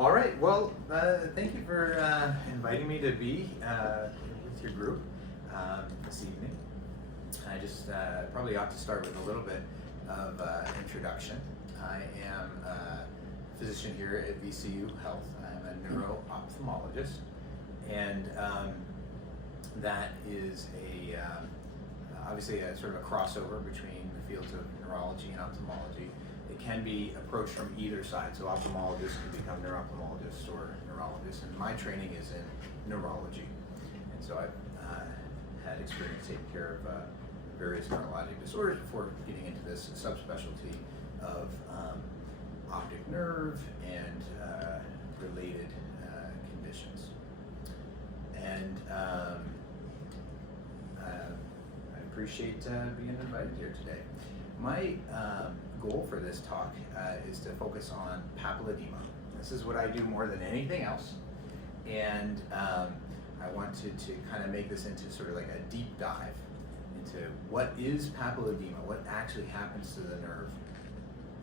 All right, well, thank you for inviting me to be with your group this evening. I just probably ought to start with a little bit of introduction. I am a physician here at VCU Health. I'm a neuro-ophthalmologist, and that is obviously a sort of a crossover between the fields of neurology and ophthalmology. It can be approached from either side, so ophthalmologists can become neuro-ophthalmologists or neurologists, and my training is in neurology. And so I've had experience taking care of various neurologic disorders before getting into this subspecialty of optic nerve and related conditions. And I appreciate being invited here today. My goal for this talk is to focus on papilledema. This is what I do more than anything else, and I wanted to kind of make this into sort of like a deep dive into what is papilledema, what actually happens to the nerve,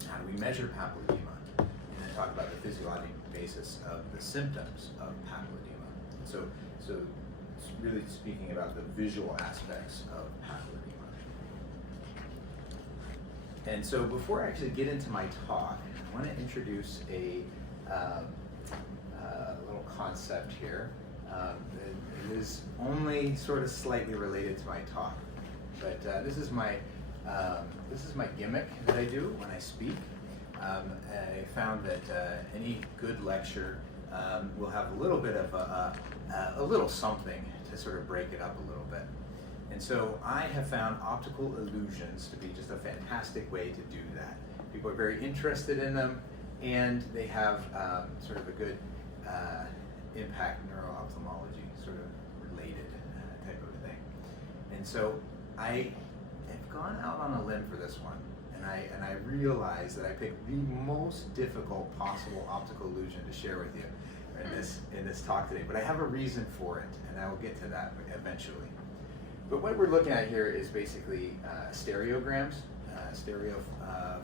how do we measure papilledema, and then talk about the physiologic basis of the symptoms of papilledema. So it's really speaking about the visual aspects of papilledema. And so before I actually get into my talk, I want to introduce a little concept here. It is only sort of slightly related to my talk, but this is my gimmick that I do when I speak. I found that any good lecture will have a little bit of a little something to sort of break it up a little bit. And so I have found optical illusions to be just a fantastic way to do that. People are very interested in them, and they have sort of a good impact neuro-ophthalmology sort of related type of thing. And so I have gone out on a limb for this one, and I realize that I picked the most difficult possible optical illusion to share with you in this talk today. But I have a reason for it, and I will get to that eventually. But what we're looking at here is basically stereograms, stereo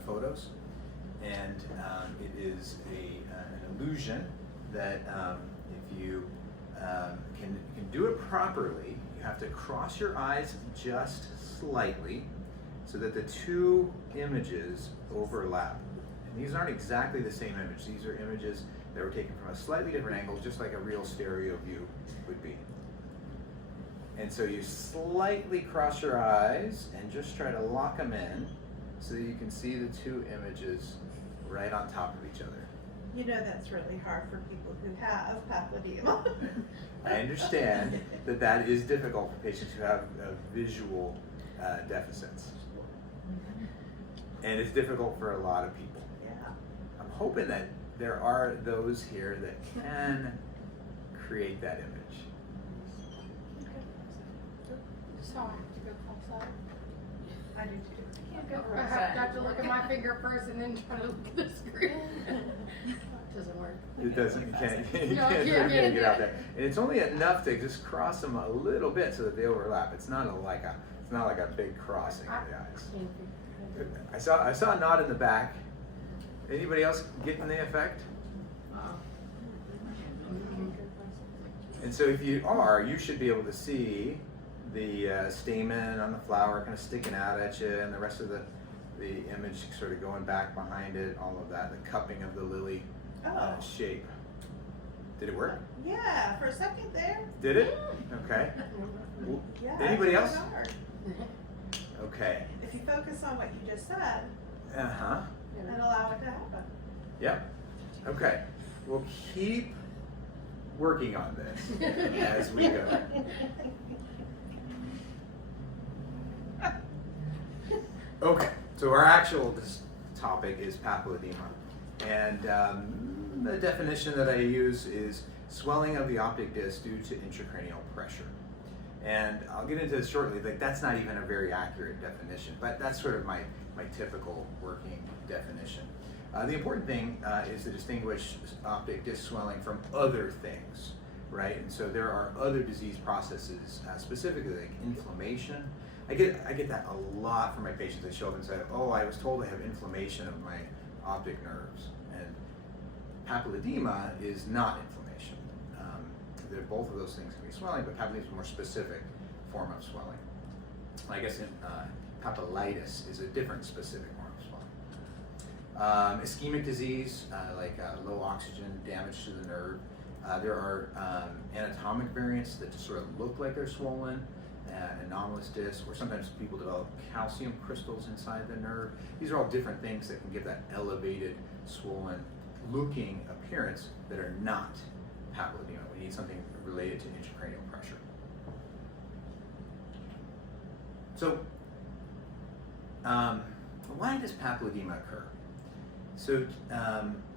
photos, and it is an illusion that if you can do it properly, you have to cross your eyes just slightly so that the two images overlap. And these aren't exactly the same image. These are images that were taken from a slightly different angle, just like a real stereo view would be. And so you slightly cross your eyes and just try to lock them in so that you can see the two images right on top of each other. You know that's really hard for people who have papilledema. I understand that is difficult for patients who have visual deficits. And it's difficult for a lot of people. Yeah. I'm hoping that there are those here that can create that image. So I have to go cross-eyed. I do too. I can't go cross-eyed. I have to look at my finger first and then try to look at the screen. It doesn't work. It doesn't, you can't get out there. And it's only enough to just cross them a little bit so that they overlap. It's not like a big crossing of the eyes. I saw a nod in the back. Anybody else getting the effect? And so if you are, you should be able to see the stamen on the flower kind of sticking out at you, and the rest of the image sort of going back behind it, all of that, the cupping of the lily shape. Did it work? Yeah, for a second there. Did it? Okay. Yeah, Anybody else? hard. Okay. If you focus on what you just said Uh-huh. and allow it to happen. Yep. Okay. We'll keep working on this as we go. Okay, so our actual topic is papilledema, and the definition that I use is swelling of the optic disc due to intracranial pressure. And I'll get into this shortly. Like, that's not even a very accurate definition, but that's sort of my typical working definition. The important thing is to distinguish optic disc swelling from other things, right? And so there are other disease processes, specifically like inflammation. I get that a lot from my patients. They show up and say, "Oh, I was told I have inflammation of my optic nerves," and papilledema is not inflammation. Both of those things can be swelling, but papilledema is a more specific form of swelling. I guess papillitis is a different specific form of swelling. Ischemic disease, like low oxygen damage to the nerve. There are anatomic variants that just sort of look like they're swollen, anomalous discs, or sometimes people develop calcium crystals inside the nerve. These are all different things that can give that elevated, swollen looking appearance that are not papilledema. We need something related to intracranial pressure. So, why does papilledema occur? So,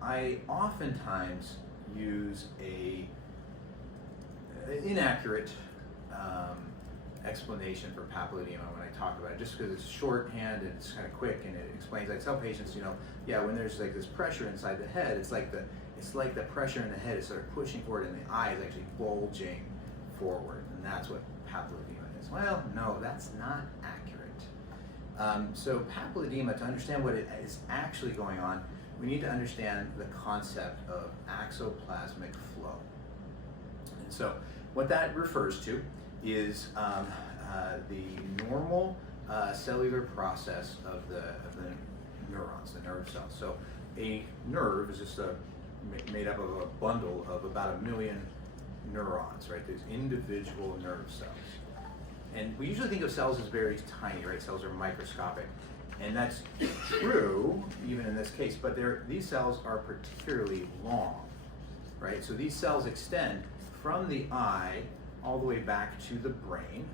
I oftentimes use an inaccurate explanation for papilledema when I talk about it, just because it's shorthand and it's kind of quick and it explains. I tell patients, yeah, when there's like this pressure inside the head, it's like the pressure in the head is sort of pushing forward and the eye is actually bulging forward, and that's what papilledema is. Well, no, that's not accurate. So papilledema, to understand what it is actually going on, we need to understand the concept of axoplasmic flow. And so what that refers to is the normal cellular process of the neurons, the nerve cells. So a nerve is just made up of a bundle of about 1 million neurons, right? There's individual nerve cells. And we usually think of cells as very tiny, right? Cells are microscopic. And that's true, even in this case, but these cells are particularly long, right? So these cells extend from the eye all the way back to the brain.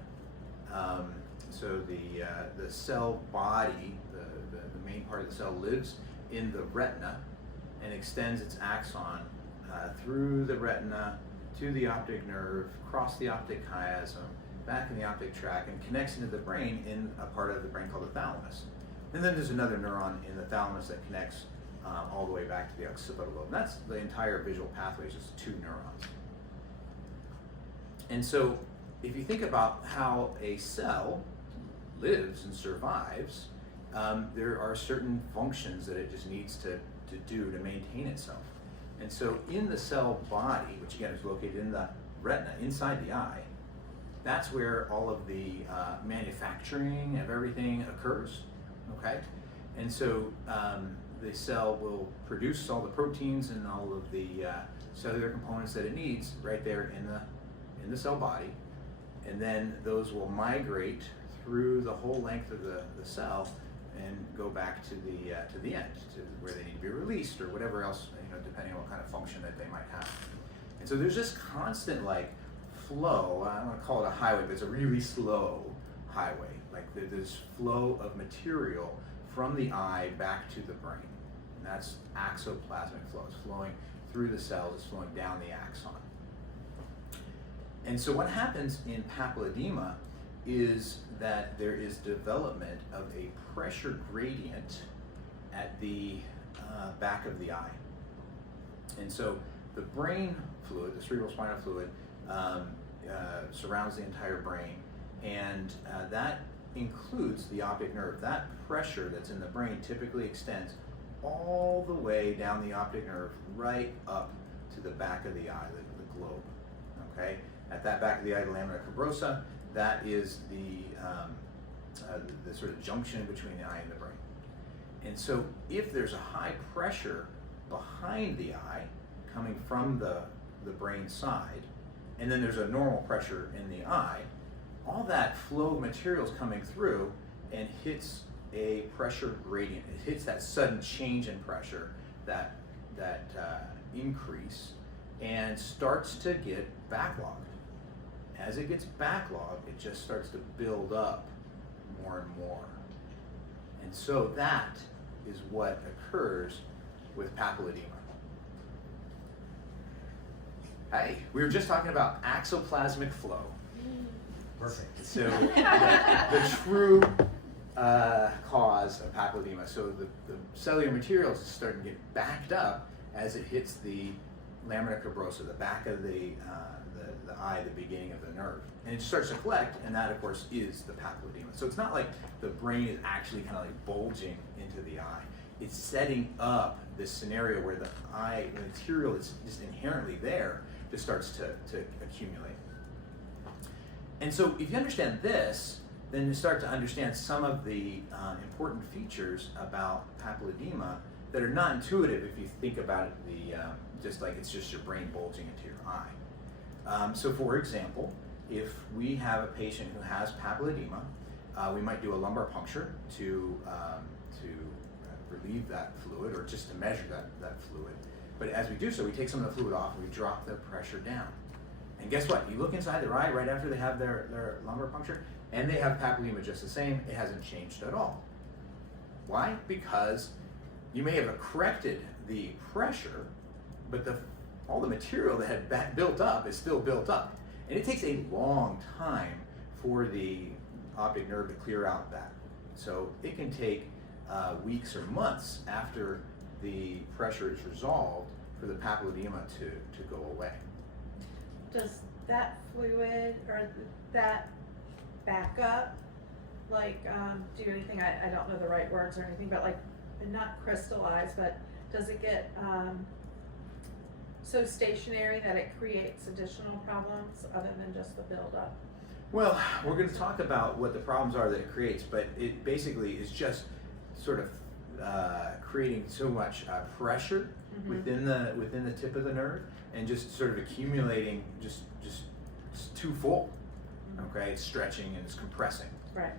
So the cell body, the main part of the cell, lives in the retina and extends its axon through the retina to the optic nerve, across the optic chiasm, back in the optic tract, and connects into the brain in a part of the brain called the thalamus. And then there's another neuron in the thalamus that connects all the way back to the occipital lobe. And that's the entire visual pathway, is just 2 neurons. And so if you think about how a cell lives and survives, there are certain functions that it just needs to do to maintain itself. And so in the cell body, which again is located in the retina, inside the eye, that's where all of the manufacturing of everything occurs, okay? And so the cell will produce all the proteins and all of the cellular components that it needs right there in the cell body, and then those will migrate through the whole length of the cell and go back to the end, to where they need to be released or whatever else, depending on what kind of function that they might have. And so there's this constant flow. I don't want to call it a highway, but it's a really slow highway. Like there's flow of material from the eye back to the brain, and that's axoplasmic flow. It's flowing through the cells. It's flowing down the axon. And so what happens in papilledema is that there is development of a pressure gradient at the back of the eye. And so the brain fluid, the cerebrospinal fluid, surrounds the entire brain, and that includes the optic nerve. That pressure that's in the brain typically extends all the way down the optic nerve right up to the back of the eye, the globe, okay? At that back of the eye, the lamina cribrosa, that is the sort of junction between the eye and the brain. And so if there's a high pressure behind the eye coming from the brain side, and then there's a normal pressure in the eye, all that flow of materials coming through and hits a pressure gradient. It hits that sudden change in pressure, that increase, and starts to get backlogged. As it gets backlogged, it just starts to build up more and more. And so that is what occurs with papilledema. Hey, we were just talking about axoplasmic flow. Perfect. So the true cause of papilledema. So the cellular materials is starting to get backed up as it hits the lamina cribrosa, the back of the eye, the beginning of the nerve. And it just starts to collect, and that of course is the papilledema. So it's not like the brain is actually kind of like bulging into the eye. it's setting up this scenario where the material that's just inherently there just starts to accumulate. And so if you understand this, then you start to understand some of the important features about papilledema that are not intuitive if you think about it just like it's just your brain bulging into your eye. So for example, if we have a patient who has papilledema, we might do a lumbar puncture to relieve that fluid or just to measure that fluid. But as we do so, we take some of the fluid off and we drop the pressure down. And guess what? You look inside their eye right after they have their lumbar puncture, and they have papilledema just the same. It hasn't changed at all. Why? Because you may have corrected the pressure, but all the material that had built up is still built up. And it takes a long time for the optic nerve to clear out that. So it can take weeks or months after the pressure is resolved for the papilledema to go away. Does that fluid or that backup like do anything? I don't know the right words or anything, but like not crystallize, but does it get so stationary that it creates additional problems other than just the buildup? Well, we're going to talk about what the problems are that it creates, but it basically is just sort of creating so much pressure within the tip of the nerve, and just sort of accumulating just too full. Okay, it's stretching and it's compressing. Right.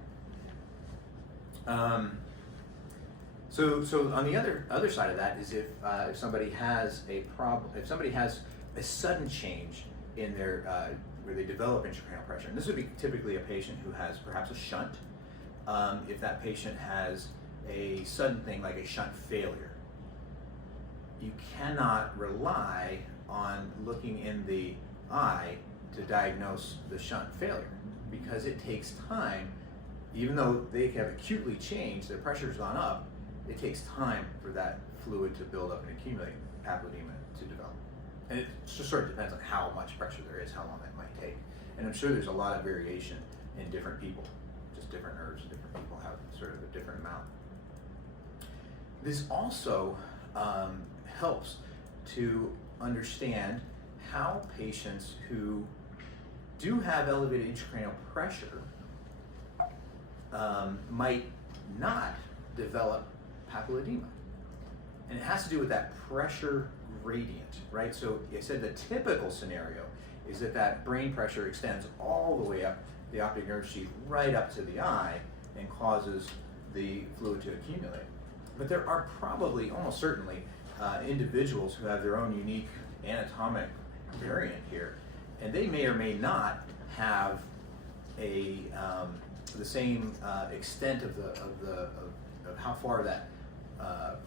So on the other side of that is if somebody has a problem, if somebody has a sudden change in their where they develop intracranial pressure, and this would be typically a patient who has perhaps a shunt. If that patient has a sudden thing like a shunt failure, you cannot rely on looking in the eye to diagnose the shunt failure, because it takes time. Even though they have acutely changed, their pressure's gone up, it takes time for that fluid to build up and accumulate, papilledema to develop. And it just sort of depends on how much pressure there is, how long that might take. And I'm sure there's a lot of variation in different people, just different nerves, different people have sort of a different amount. This also helps to understand how patients who do have elevated intracranial pressure might not develop papilledema. And it has to do with that pressure gradient, right? So I said the typical scenario is that brain pressure extends all the way up the optic nerve sheath right up to the eye and causes the fluid to accumulate. But there are probably, almost certainly, individuals who have their own unique anatomic variant here, and they may or may not have the same extent of how far that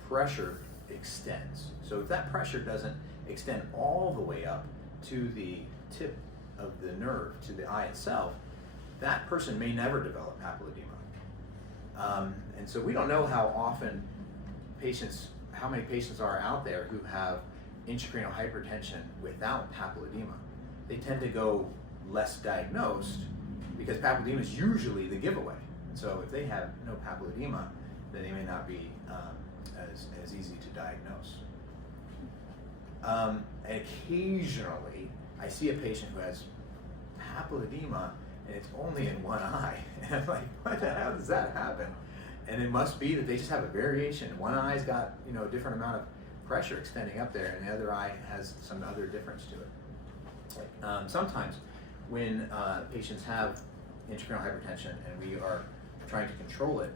pressure extends. So if that pressure doesn't extend all the way up to the tip of the nerve, to the eye itself, that person may never develop papilledema. And so we don't know how many patients are out there who have intracranial hypertension without papilledema. They tend to go less diagnosed because papilledema is usually the giveaway. So if they have no papilledema, then they may not be as easy to diagnose. And occasionally, I see a patient who has papilledema and it's only in one eye. And I'm like, what the hell does that happen? And it must be that they just have a variation. One eye's got a different amount of pressure extending up there, and the other eye has some other difference to it. Sometimes when patients have intracranial hypertension and we are trying to control it,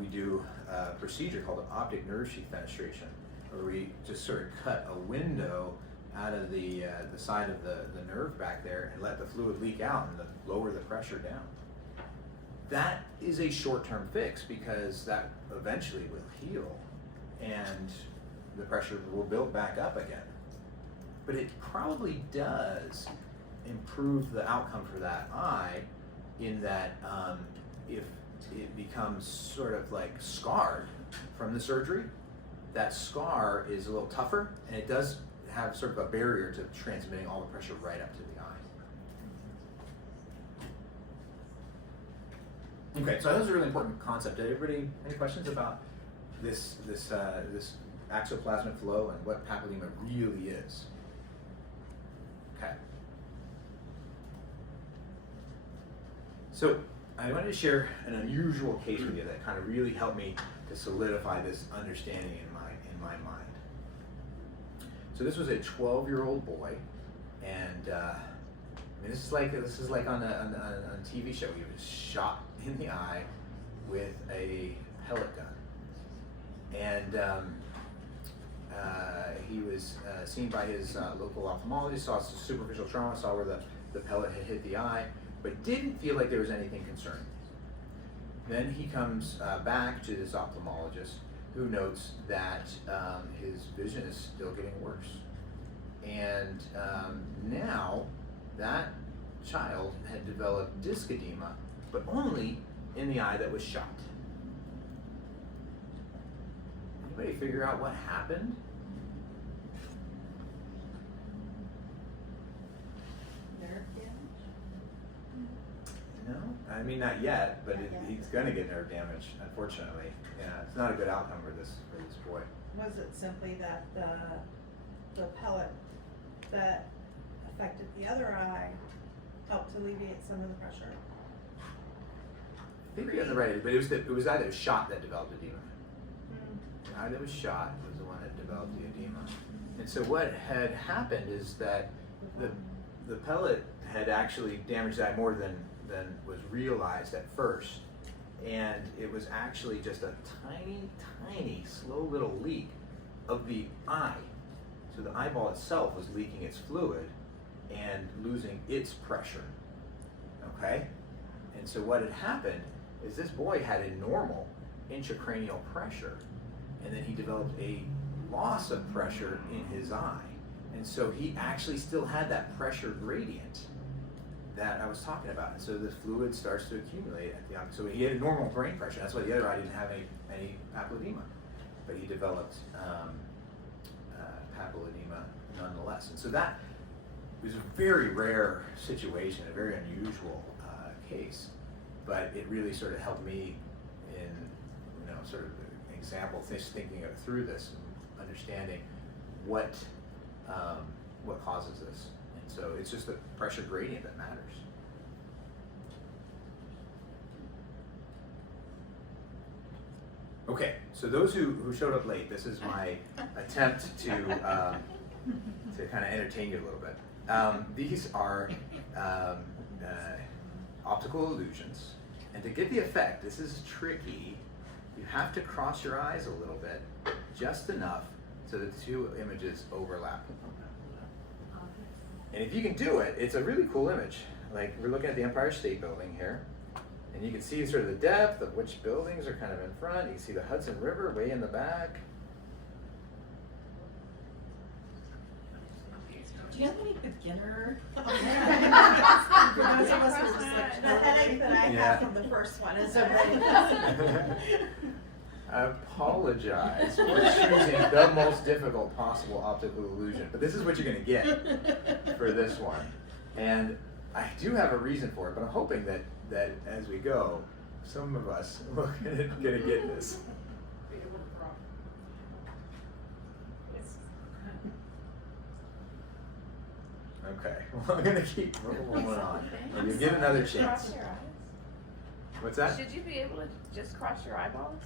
we do a procedure called an optic nerve sheath fenestration, where we just sort of cut a window out of the side of the nerve back there and let the fluid leak out and lower the pressure down. That is a short-term fix because that eventually will heal and the pressure will build back up again. But it probably does improve the outcome for that eye in that if it becomes sort of like scarred from the surgery, that scar is a little tougher and it does have sort of a barrier to transmitting all the pressure right up to the eye. Okay, so that was a really important concept. Did everybody, any questions about this axoplasmic flow and what papilledema really is. Okay. So I wanted to share an unusual case with you that kind of really helped me to solidify this understanding in my mind. So this was a 12-year-old boy, and I mean, this is like on a TV show. He was shot in the eye with a pellet gun, and he was seen by his local ophthalmologist. Saw some superficial trauma, saw where the pellet had hit the eye, but didn't feel like there was anything concerning. Then he comes back to this ophthalmologist, who notes that his vision is still getting worse. And now that child had developed disc edema, but only in the eye that was shot. Anybody figure out what happened? Nerve damage? No, I mean not yet, but Not yet. he's going to get nerve damage, unfortunately. Yeah, it's not a good outcome for this boy. Was it simply that the pellet that affected the other eye helped alleviate some of the pressure? I think you're on the right, but it was either shot that developed edema. The eye that was shot was the one that developed the edema. And so what had happened is that the pellet had actually damaged the eye more than was realized at first. And it was actually just a tiny, slow little leak of the eye. So the eyeball itself was leaking its fluid and losing its pressure, okay? And so what had happened is this boy had a normal intracranial pressure, and then he developed a loss of pressure in his eye. And so he actually still had that pressure gradient that I was talking about. And so the fluid starts to accumulate at the eye. So he had a normal brain pressure. That's why the other eye didn't have any papilledema. But he developed papilledema nonetheless. And so that was a very rare situation, a very unusual case. But it really sort of helped me in, sort of an example, thinking through this and understanding what causes this. And so it's just the pressure gradient that matters. Okay, so those who showed up late, this is my attempt to kind of entertain you a little bit. These are optical illusions, and to get the effect, this is tricky. You have to cross your eyes a little bit, just enough so that the two images overlap. And if you can do it, it's a really cool image. Like, we're looking at the Empire State Building here, and you can see sort of the depth of which buildings are kind of in front. You can see the Hudson River way in the back. Do you have any beginner? For those of us who are just like, the headache that I Yeah. have from the first one is already. I apologize for choosing the most difficult possible optical illusion, but this is what you're going to get for this one. And I do have a reason for it, but I'm hoping that as we go, some of us are going to get this. Okay, well, I'm going to keep rolling on. And you get another chance. What's that? Should you be able to just cross your eyeballs?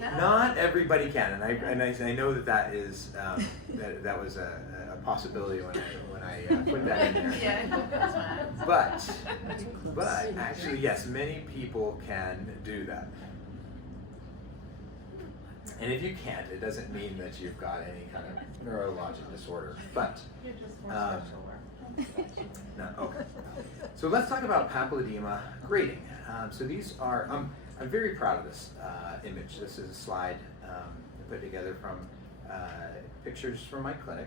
Not everybody can, and I know that is that was a possibility when I put that in there. Yeah. But actually, yes, many people can do that. And if you can't, it doesn't mean that you've got any kind of neurologic disorder. But You're just more special. no, okay. So let's talk about papilledema grading. So these are, I'm very proud of this image. This is a slide I put together from pictures from my clinic.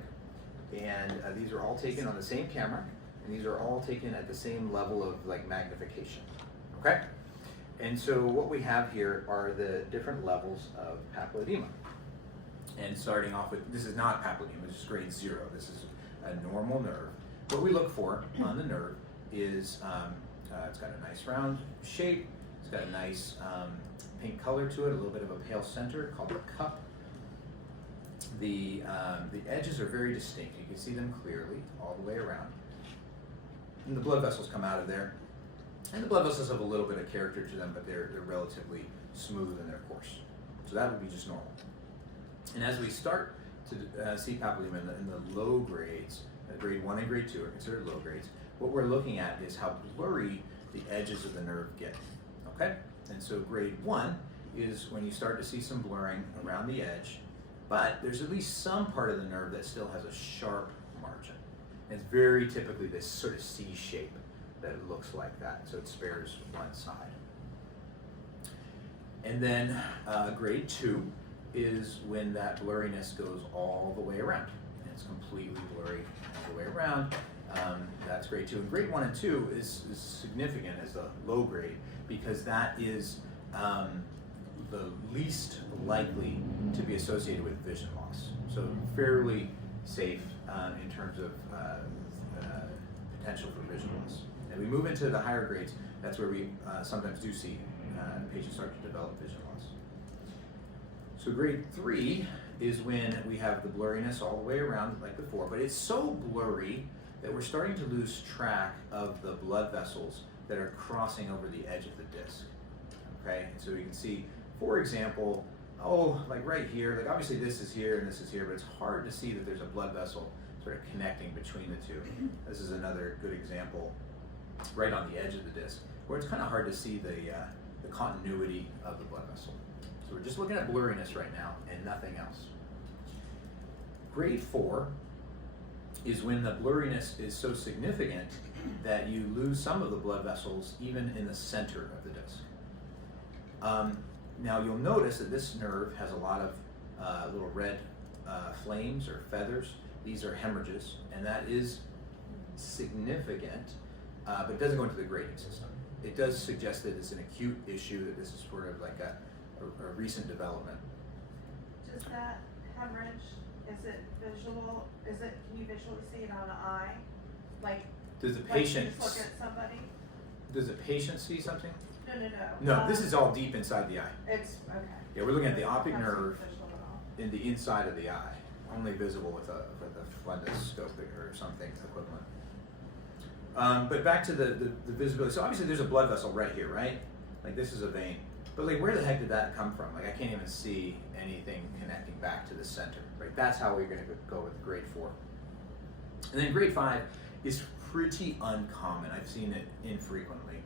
And these are all taken on the same camera. And these are all taken at the same level of magnification, okay? And so what we have here are the different levels of papilledema. And starting off with, this is not papilledema, this is grade 0. This is a normal nerve. What we look for on the nerve is, it's got a nice round shape, it's got a nice pink color to it, a little bit of a pale center called the cup. The edges are very distinct. You can see them clearly all the way around. And the blood vessels come out of there. And the blood vessels have a little bit of character to them, but they're relatively smooth in their course. So that would be just normal. And as we start to see papilledema in the low grades, grade 1 and grade 2 are considered low grades, what we're looking at is how blurry the edges of the nerve get. Okay? And so grade 1 is when you start to see some blurring around the edge, but there's at least some part of the nerve that still has a sharp margin. And it's very typically this sort of C shape that looks like that, so it spares one side. And then grade 2 is when that blurriness goes all the way around. And it's completely blurry all the way around. That's grade 2. And grade 1 and 2 is significant as the low grade because that is the least likely to be associated with vision loss. So fairly safe in terms of potential for vision loss. And we move into the higher grades, that's where we sometimes do see patients start to develop vision loss. So grade 3 is when we have the blurriness all the way around like before, but it's so blurry that we're starting to lose track of the blood vessels that are crossing over the edge of the disc. Okay, and so you can see, for example, like right here, like obviously this is here and this is here, but it's hard to see that there's a blood vessel sort of connecting between the two. This is another good example right on the edge of the disc, where it's kind of hard to see the continuity of the blood vessel. So we're just looking at blurriness right now and nothing else. Grade 4 is when the blurriness is so significant that you lose some of the blood vessels even in the center of the disc. Now you'll notice that this nerve has a lot of little red flames or feathers. These are hemorrhages, and that is significant, but it doesn't go into the grading system. It does suggest that it's an acute issue, that this is sort of like a recent development. Does that hemorrhage, is it visual, can you visually see it on an eye? Like, Does the like you patient, just look at somebody? does the patient see something? No. No, this is all deep inside the eye. It's, okay. Yeah, we're looking at the optic Not nerve superficial at all. in the inside of the eye, only visible with a fundoscope or something equivalent. But back to the visibility. So obviously there's a blood vessel right here, right? Like this is a vein. But like where the heck did that come from? Like I can't even see anything connecting back to the center, right? That's how we're gonna go with grade 4. And then grade 5 is pretty uncommon. I've seen it infrequently.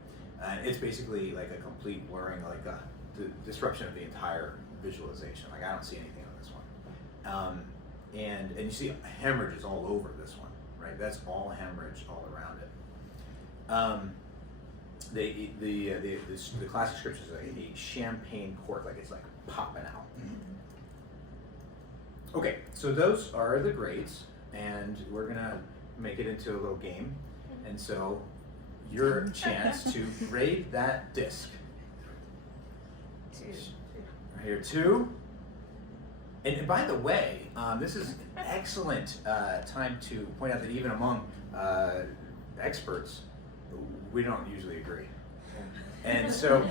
It's basically like a complete blurring, like the disruption of the entire visualization. Like I don't see anything on this one. And you see hemorrhages all over this one, right? That's all hemorrhage all around it. The classic description is like a champagne cork, like it's like popping out. Okay, so those are the grades, and we're gonna make it into a little game. And so your chance to grade that disc. 2. Right here, 2. And by the way, this is an excellent time to point out that even among experts, we don't usually agree. And so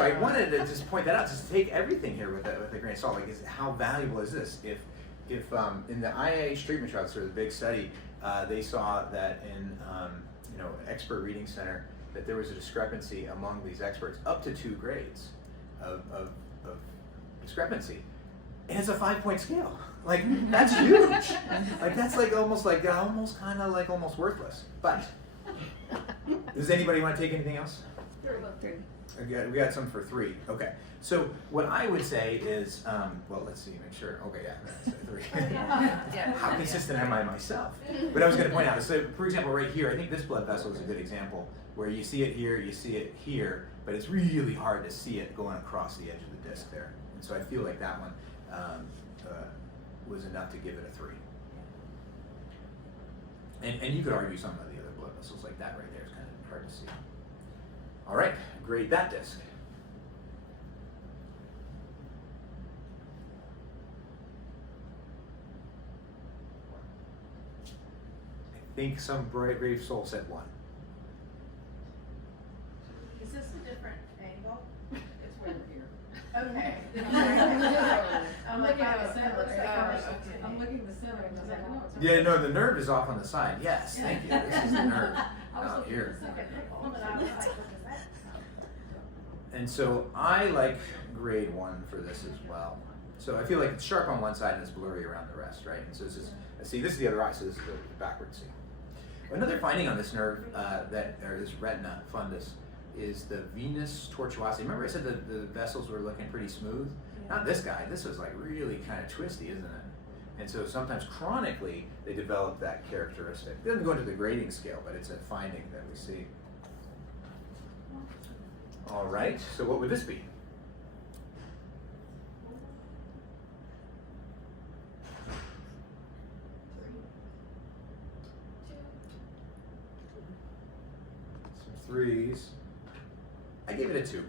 I wanted to just point that out, just take everything here with a grain of salt. Like, how valuable is this? If in the IIH treatment trial, sort of the big study, they saw that in expert reading center, that there was a discrepancy among these experts, up to 2 grades of discrepancy. And it's a 5-point scale. Like, that's huge. Like, that's like almost kind of like almost worthless. But does anybody want to take anything else? 3. We got some for 3. Okay. So what I would say is, well, let's see, make sure. Okay, yeah, that's 3. Yeah. How consistent am I myself? But I was going to point out, so for example, right here, I think this blood vessel is a good example where you see it here, you see it here, but it's really hard to see it going across the edge of the disc there. And so I feel like that one was enough to give it a 3. And you could argue some of the other blood vessels like that right there is kind of hard to see. All right, grade that disc. I think some brave soul said 1. Is this a different Okay. I'm looking at the center. Okay. I'm looking at the center. and I was like, no, it's Yeah, no, the nerve is off on the side. Yes, thank you. This is the nerve I was out looking here. at the center. But I was like, what is that? And so I like grade 1 for this as well. So I feel like it's sharp on one side and it's blurry around the rest, right? And so this is, see, this is the other eye, so this is the backward see. Another finding on this nerve, or this retina fundus, is the venous tortuosity. Remember I said that the vessels were looking pretty smooth? Yeah. Not this guy. This was like really kind of twisty, isn't it? And so sometimes chronically they develop that characteristic. It doesn't go into the grading scale, but it's a finding that we see. All right, so what would this be? Some 3s. I gave it a 2.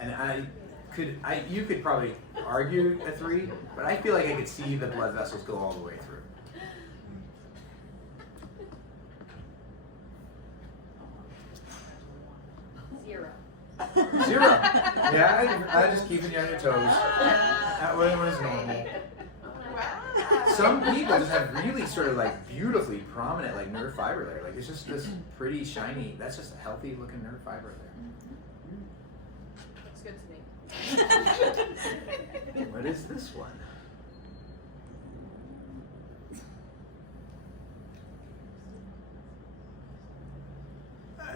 And you could probably argue a 3, but I feel like I could see the blood vessels go all the way through. 0. 0. Yeah, I just keeping you on your toes. That one was normal. Some people just have really sort of like beautifully prominent like nerve fiber there. Like it's just this pretty shiny, that's just a healthy looking nerve fiber there. Looks good to me. What is this one?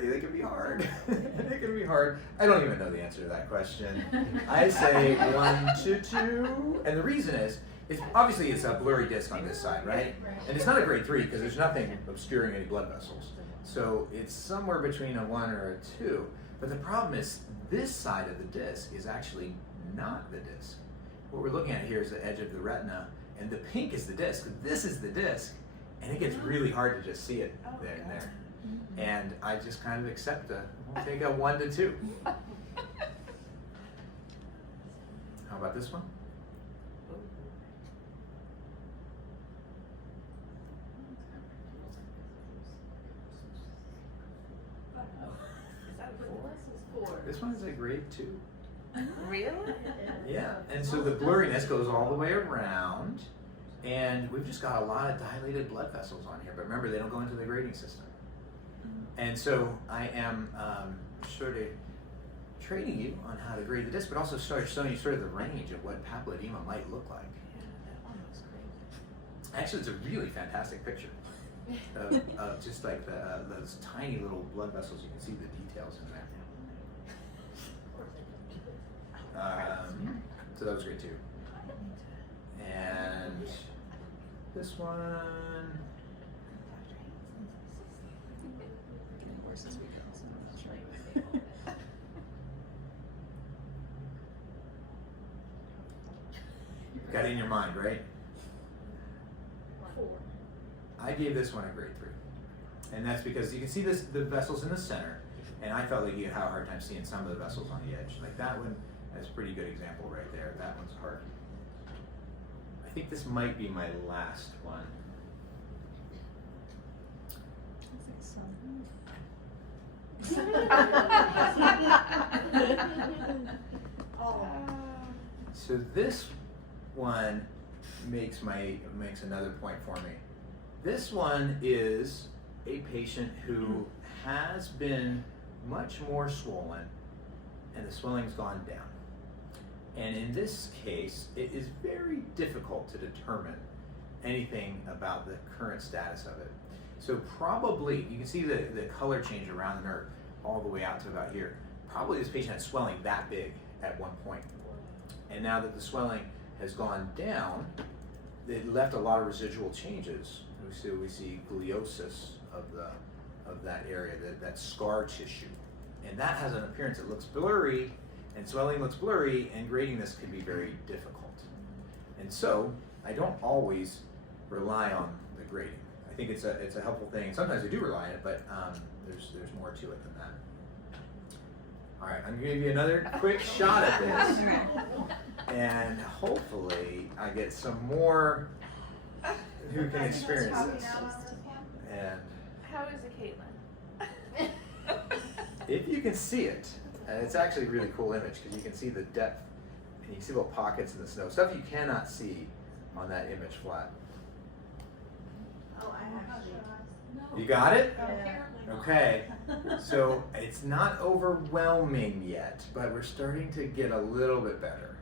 They can be hard. They can be hard. I don't even know the answer to that question. I say 1 to 2, and the reason is, obviously it's a blurry disc on this side, right? And it's not a grade 3 because there's nothing obscuring any blood vessels. So it's somewhere between a 1 or a 2. But the problem is this side of the disc is actually not the disc. What we're looking at here is the edge of the retina, and the pink is the disc. This is the disc, and it gets really hard to just see it there and there. And I just kind of accept we'll take a 1 to 2. How about this one? Is that a 4? This one is a grade 2. Really? Yeah, and so the blurriness goes all the way around, and we've just got a lot of dilated blood vessels on here, but remember, they don't go into the grading system. And so I am sort of training you on how to grade the disc, but also start showing you sort of the range of what papilledema might look like. Actually, it's a really fantastic picture of just like those tiny little blood vessels. You can see the details in there. So that was great too. And this one. Got it in your mind, right? 4. I gave this one a grade 3. And that's because you can see the vessels in the center, and I felt like you had a hard time seeing some of the vessels on the edge. Like that one, that's a pretty good example right there. That one's hard. I think this might be my last one. So this one makes another point for me. This one is a patient who has been much more swollen, and the swelling's gone down. And in this case, it is very difficult to determine anything about the current status of it. So probably, you can see the color change around the nerve all the way out to about here. Probably this patient had swelling that big at one point. And now that the swelling has gone down, it left a lot of residual changes. We see gliosis of that area, that scar tissue. And that has an appearance that looks blurry, and swelling looks blurry, and grading this can be very difficult. And so, I don't always rely on the grading. I think it's a helpful thing. Sometimes I do rely on it, but there's more to it than that. All right, I'm gonna give you another quick shot at this, and hopefully I get some more who can experience this. And How is it, Caitlin? if you can see it, and it's actually a really cool image because you can see the depth And you can see little pockets in the snow, stuff you cannot see on that image flat. Oh, I actually. You got it? Yeah. Okay, so it's not overwhelming yet, but we're starting to get a little bit better.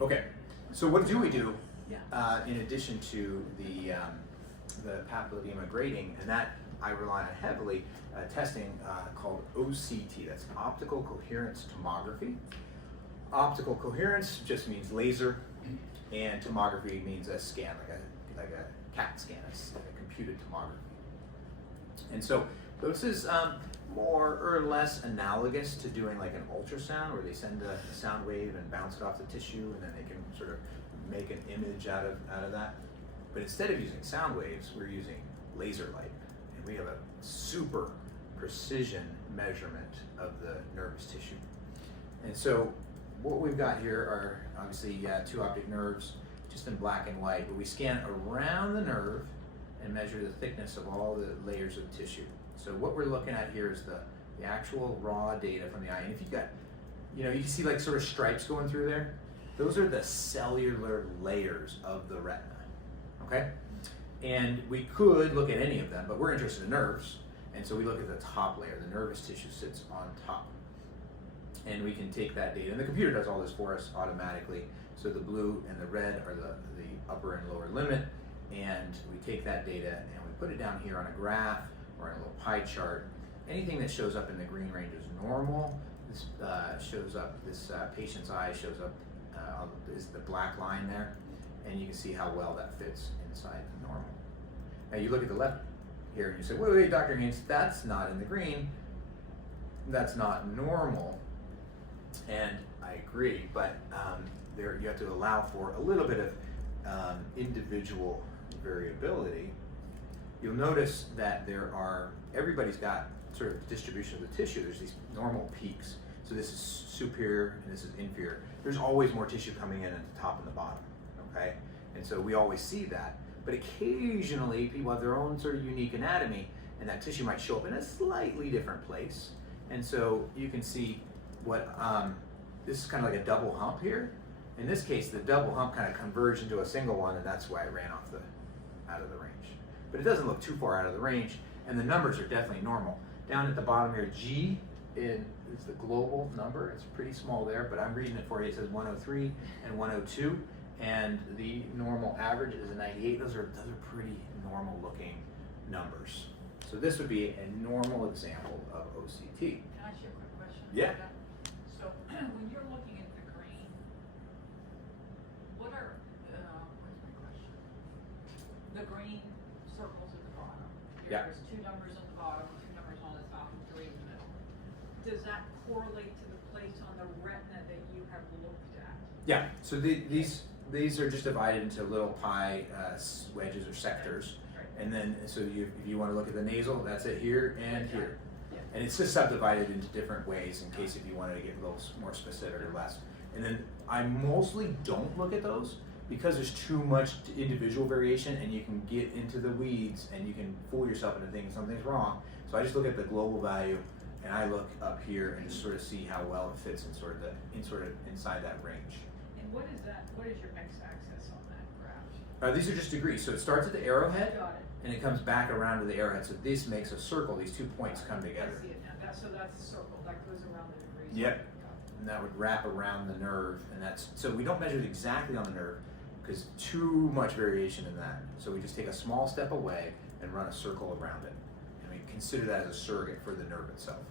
Okay, so what do we do in addition to the papilledema grading, and that I rely on heavily, testing called OCT, that's optical coherence tomography. Optical coherence just means laser, and tomography means a scan, like a CAT scan, a computed tomography. And so this is more or less analogous to doing like an ultrasound, where they send a sound wave and bounce it off the tissue, and then they can sort of make an image out of that. But instead of using sound waves, we're using laser light, and we have a super precision measurement of the nervous tissue. And so what we've got here are obviously two optic nerves, just in black and white, but we scan around the nerve and measure the thickness of all the layers of tissue. So what we're looking at here is the actual raw data from the eye. And if you've got, you can see like sort of stripes going through there. Those are the cellular layers of the retina, okay? And we could look at any of them, but we're interested in nerves. And so we look at the top layer. The nervous tissue sits on top. And we can take that data, and the computer does all this for us automatically. So the blue and the red are the upper and lower limit, and we take that data and we put it down here on a graph or in a little pie chart. Anything that shows up in the green range is normal. This shows up, this patient's eye shows up, is the black line there, and you can see how well that fits inside the normal. Now you look at the left here and you say, wait, Dr. Haines, that's not in the green. That's not normal. And I agree, but you have to allow for a little bit of individual variability. You'll notice that everybody's got sort of distribution of the tissue. There's these normal peaks. So this is superior and this is inferior. There's always more tissue coming in at the top and the bottom, okay? And so we always see that. But occasionally people have their own sort of unique anatomy, and that tissue might show up in a slightly different place. And so you can see this is kind of like a double hump here. In this case, the double hump kind of converged into a single one, and that's why it ran off out of the range. But it doesn't look too far out of the range, and the numbers are definitely normal. Down at the bottom here, G is the global number. It's pretty small there, but I'm reading it for you. It says 103 and 102, and the normal average is a 98. Those are pretty normal looking numbers. So this would be a normal example of OCT. Can I ask you a quick question? Yeah. So when you're looking at the green, what are, where's my question? The green circles at the bottom. Yeah. There's two numbers on the bottom, two numbers on the top, and three in the middle. Does that correlate to the place on the retina that you have looked at? Yeah, so these are just divided into little pie wedges or sectors. Right. And then, so if you want to look at the nasal, that's it here and here. Yeah. And it's just subdivided into different ways in case if you wanted to get a little more specific or less. And then I mostly don't look at those because there's too much individual variation, and you can get into the weeds and you can fool yourself into thinking something's wrong. So I just look at the global value, and I look up here and just sort of see how well it fits in sort of inside that range. And what is that? What is your x-axis on that graph? These are just degrees. So it starts at the arrowhead, Got it. and it comes back around to the arrowhead. So this makes a circle. These 2 points come together. I see it now. So that's a circle that goes around the degrees. Yep. Got it. And that would wrap around the nerve, and so we don't measure it exactly on the nerve because too much variation in that. So we just take a small step away and run a circle around it, and we consider that as a surrogate for the nerve itself.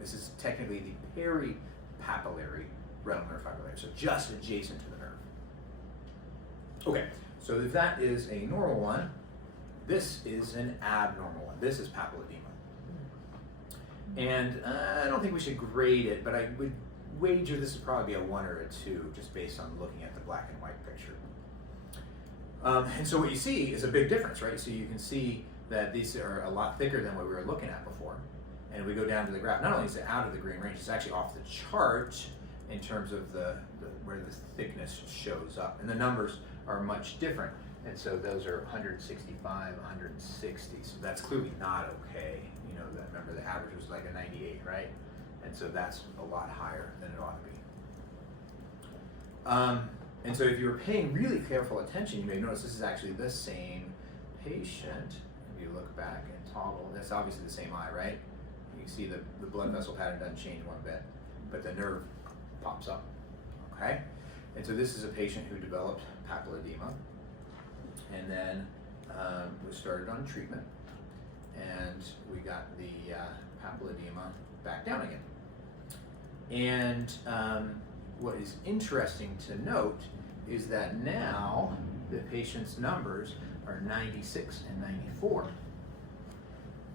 This is technically the peripapillary retinal nerve fiber layer, so just adjacent to the nerve. Okay, so if that is a normal one, this is an abnormal one. This is papilledema. And I don't think we should grade it, but I would wager this would probably be a 1 or a 2 just based on looking at the black and white picture. And so what you see is a big difference, right? So you can see that these are a lot thicker than what we were looking at before. And we go down to the graph, not only is it out of the green range, it's actually off the chart in terms of where the thickness shows up. And the numbers are much different. And so those are 165, 160. So that's clearly not okay. Remember the average was like a 98, right? And so that's a lot higher than it ought to be. And so if you were paying really careful attention, you may notice this is actually the same patient. If you look back and toggle, that's obviously the same eye, right? You can see the blood vessel pattern doesn't change one bit, but the nerve pops up, okay? And so this is a patient who developed papilledema and then was started on treatment, and we got the papilledema back down again. And what is interesting to note is that now the patient's numbers are 96 and 94,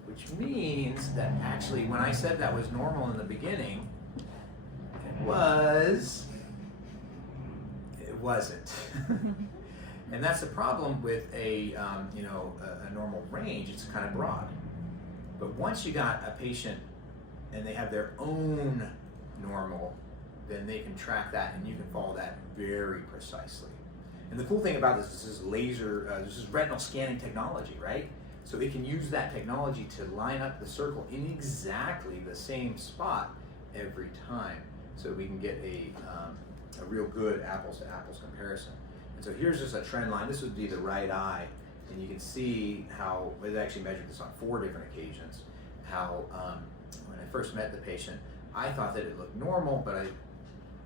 which means that actually when I said that was normal in the beginning, it wasn't. And that's the problem with a normal range. It's kind of broad. But once you got a patient and they have their own normal, then they can track that and you can follow that very precisely. And the cool thing about this is this is retinal scanning technology, right? So it can use that technology to line up the circle in exactly the same spot every time. So we can get a real good apples to apples comparison. And so here's just a trend line. This would be the right eye, and you can see how, it actually measured this on 4 different occasions, how when I first met the patient, I thought that it looked normal, but I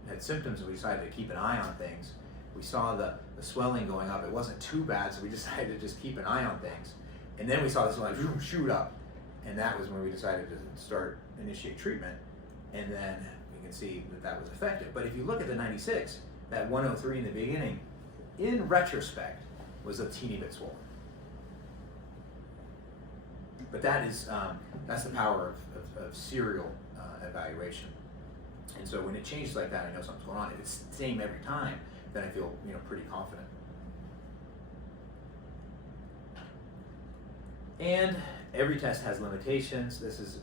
had symptoms and we decided to keep an eye on things. We saw the swelling going up. It wasn't too bad, so we decided to just keep an eye on things. And then we saw this one shoot up, and that was when we decided to initiate treatment, and then we can see that that was effective. But if you look at the 96, that 103 in the beginning, in retrospect, was a teeny bit swollen. But that is that's the power of serial evaluation. And so when it changes like that, I know something's going on. If it's the same every time, then I feel pretty confident. And every test has limitations. This is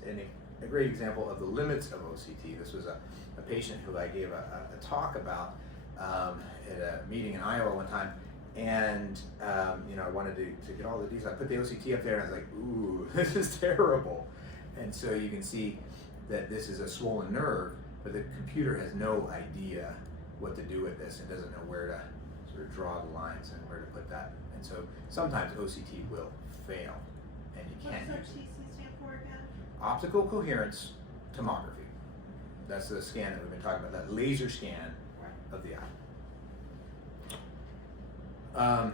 a great example of the limits of OCT. This was a patient who I gave a talk about at a meeting in Iowa one time, and I wanted to get all the details. I put the OCT up there and I was like, ooh, this is terrible. And so you can see that this is a swollen nerve, but the computer has no idea what to do with this and doesn't know where to sort of draw the lines and where to put that. And so sometimes OCT will fail, and you can't use it. What does OCT stand for again? Optical coherence tomography. That's the scan that we've been talking about, that laser scan of the eye.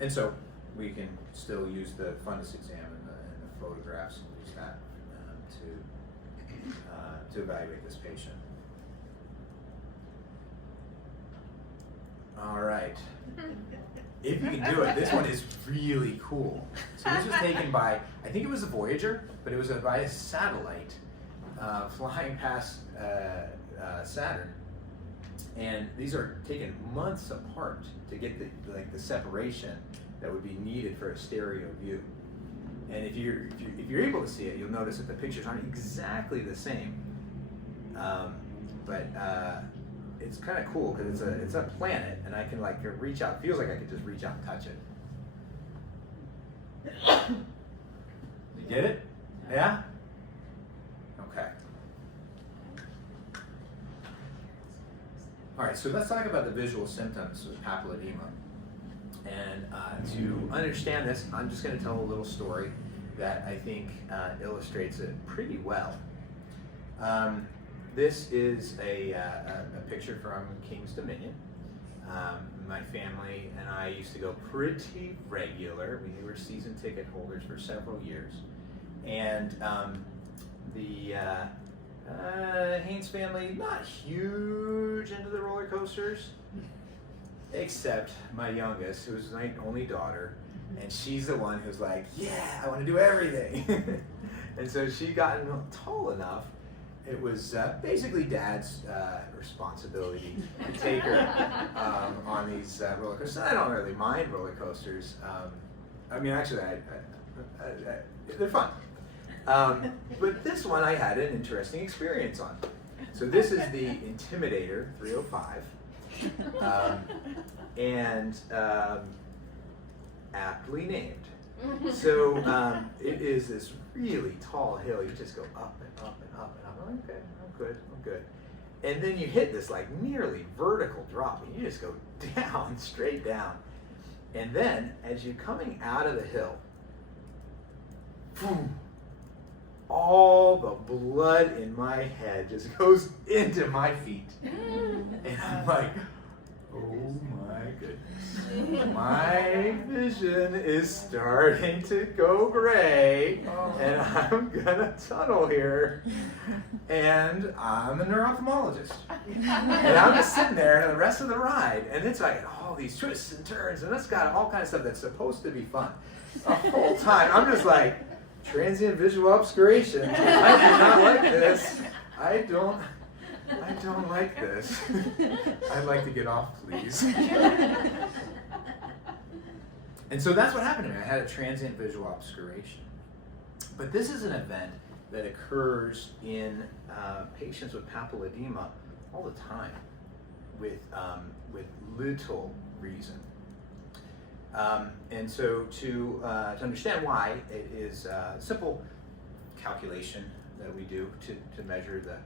And so we can still use the fundus exam and the photographs and use that to evaluate this patient. All right. If you can do it, this one is really cool. So this was taken by, I think it was a Voyager, but it was by a satellite flying past Saturn. And these are taken months apart to get the separation that would be needed for a stereo view. And if you're able to see it, you'll notice that the pictures aren't exactly the same. But it's kind of cool because it's a planet, and I can reach out. It feels like I could just reach out and touch it. You get it? Yeah? Okay. All right, so let's talk about the visual symptoms of papilledema. And to understand this, I'm just going to tell a little story that I think illustrates it pretty well. This is a picture from King's Dominion. My family and I used to go pretty regular. We were season ticket holders for several years. And the Haines family, not huge into the roller coasters, except my youngest, who's my only daughter, and she's the one who's like, yeah, I want to do everything. And so she got tall enough. It was basically Dad's responsibility to take her on these roller coasters. I don't really mind roller coasters. I mean, actually, they're fun. But this one I had an interesting experience on. So this is the Intimidator 305. And aptly named. So it is this really tall hill. You just go up and up and up and up. I'm okay, I'm good, I'm good. And then you hit this like nearly vertical drop, and you just go down, straight down. And then as you're coming out of the hill, boom, all the blood in my head just goes into my feet. And I'm like, oh my goodness. My vision is starting to go gray, and I'm gonna tunnel here. And I'm a neuro-ophthalmologist. And I'm just sitting there and the rest of the ride, and it's like all these twists and turns, and it's got all kinds of stuff that's supposed to be fun. The whole time, I'm just like, transient visual obscurations. I do not like this. I don't like this. I'd like to get off, please. And so that's what happened to me. I had a transient visual obscuration. But this is an event that occurs in patients with papilledema all the time with little reason. And so to understand why, it is a simple calculation that we do to measure the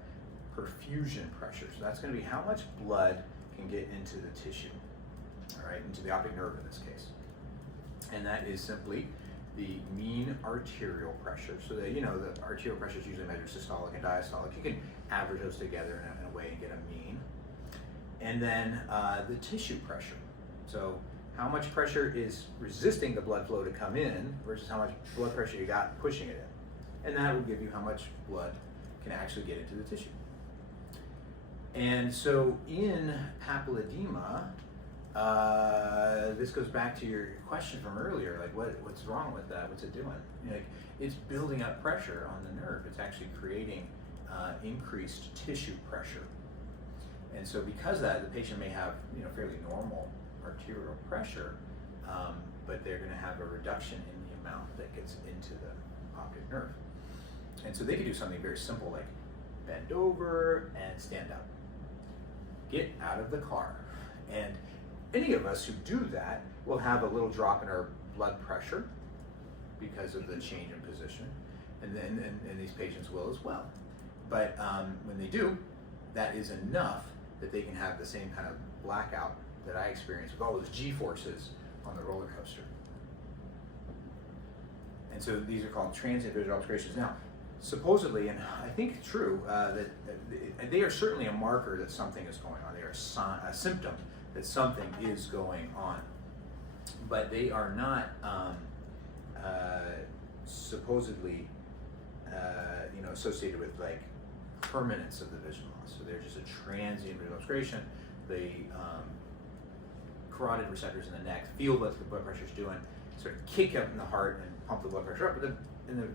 perfusion pressure. So that's going to be how much blood can get into the tissue, all right, into the optic nerve in this case. And that is simply the mean arterial pressure. So that, you know, the arterial pressure is usually measured systolic and diastolic. You can average those together in a way and get a mean. And then the tissue pressure. So how much pressure is resisting the blood flow to come in versus how much blood pressure you got pushing it in. And that will give you how much blood can actually get into the tissue. And so in papilledema, this goes back to your question from earlier, like what's wrong with that? What's it doing? You know, like, it's building up pressure on the nerve. It's actually creating increased tissue pressure. And so because of that, the patient may have, you know, fairly normal arterial pressure, but they're going to have a reduction in the amount that gets into the optic nerve. And so they could do something very simple like bend over and stand up. Get out of the car. And any of us who do that will have a little drop in our blood pressure because of the change in position, and these patients will as well. But when they do, that is enough that they can have the same kind of blackout that I experienced with all those G-forces on the roller coaster. And so these are called transient visual obscurations. Now, supposedly, and I think it's true, that they are certainly a marker that something is going on. They are a symptom that something is going on. But they are not supposedly associated with like permanence of the vision loss. So they're just a transient visual obscuration. The carotid receptors in the neck feel what the blood pressure is doing, sort of kick up in the heart and pump the blood pressure up, but the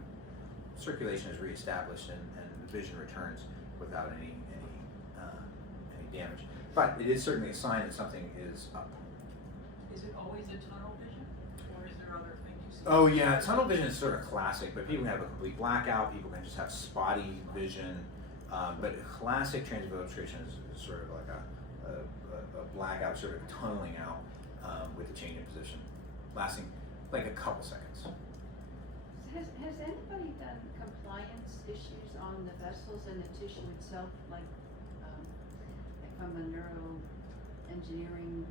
circulation is reestablished and the vision returns without any damage. But it is certainly a sign that something is up. Is it always a tunnel vision, or is there other things you see? Oh yeah, tunnel vision is sort of classic, but people can have a complete blackout, people can just have spotty vision, but classic transient visual obscuration is sort of like a blackout, sort of tunneling out with the change in position, lasting like a couple seconds. Has anybody done compliance issues on the vessels and the tissue itself, like from a neuroengineering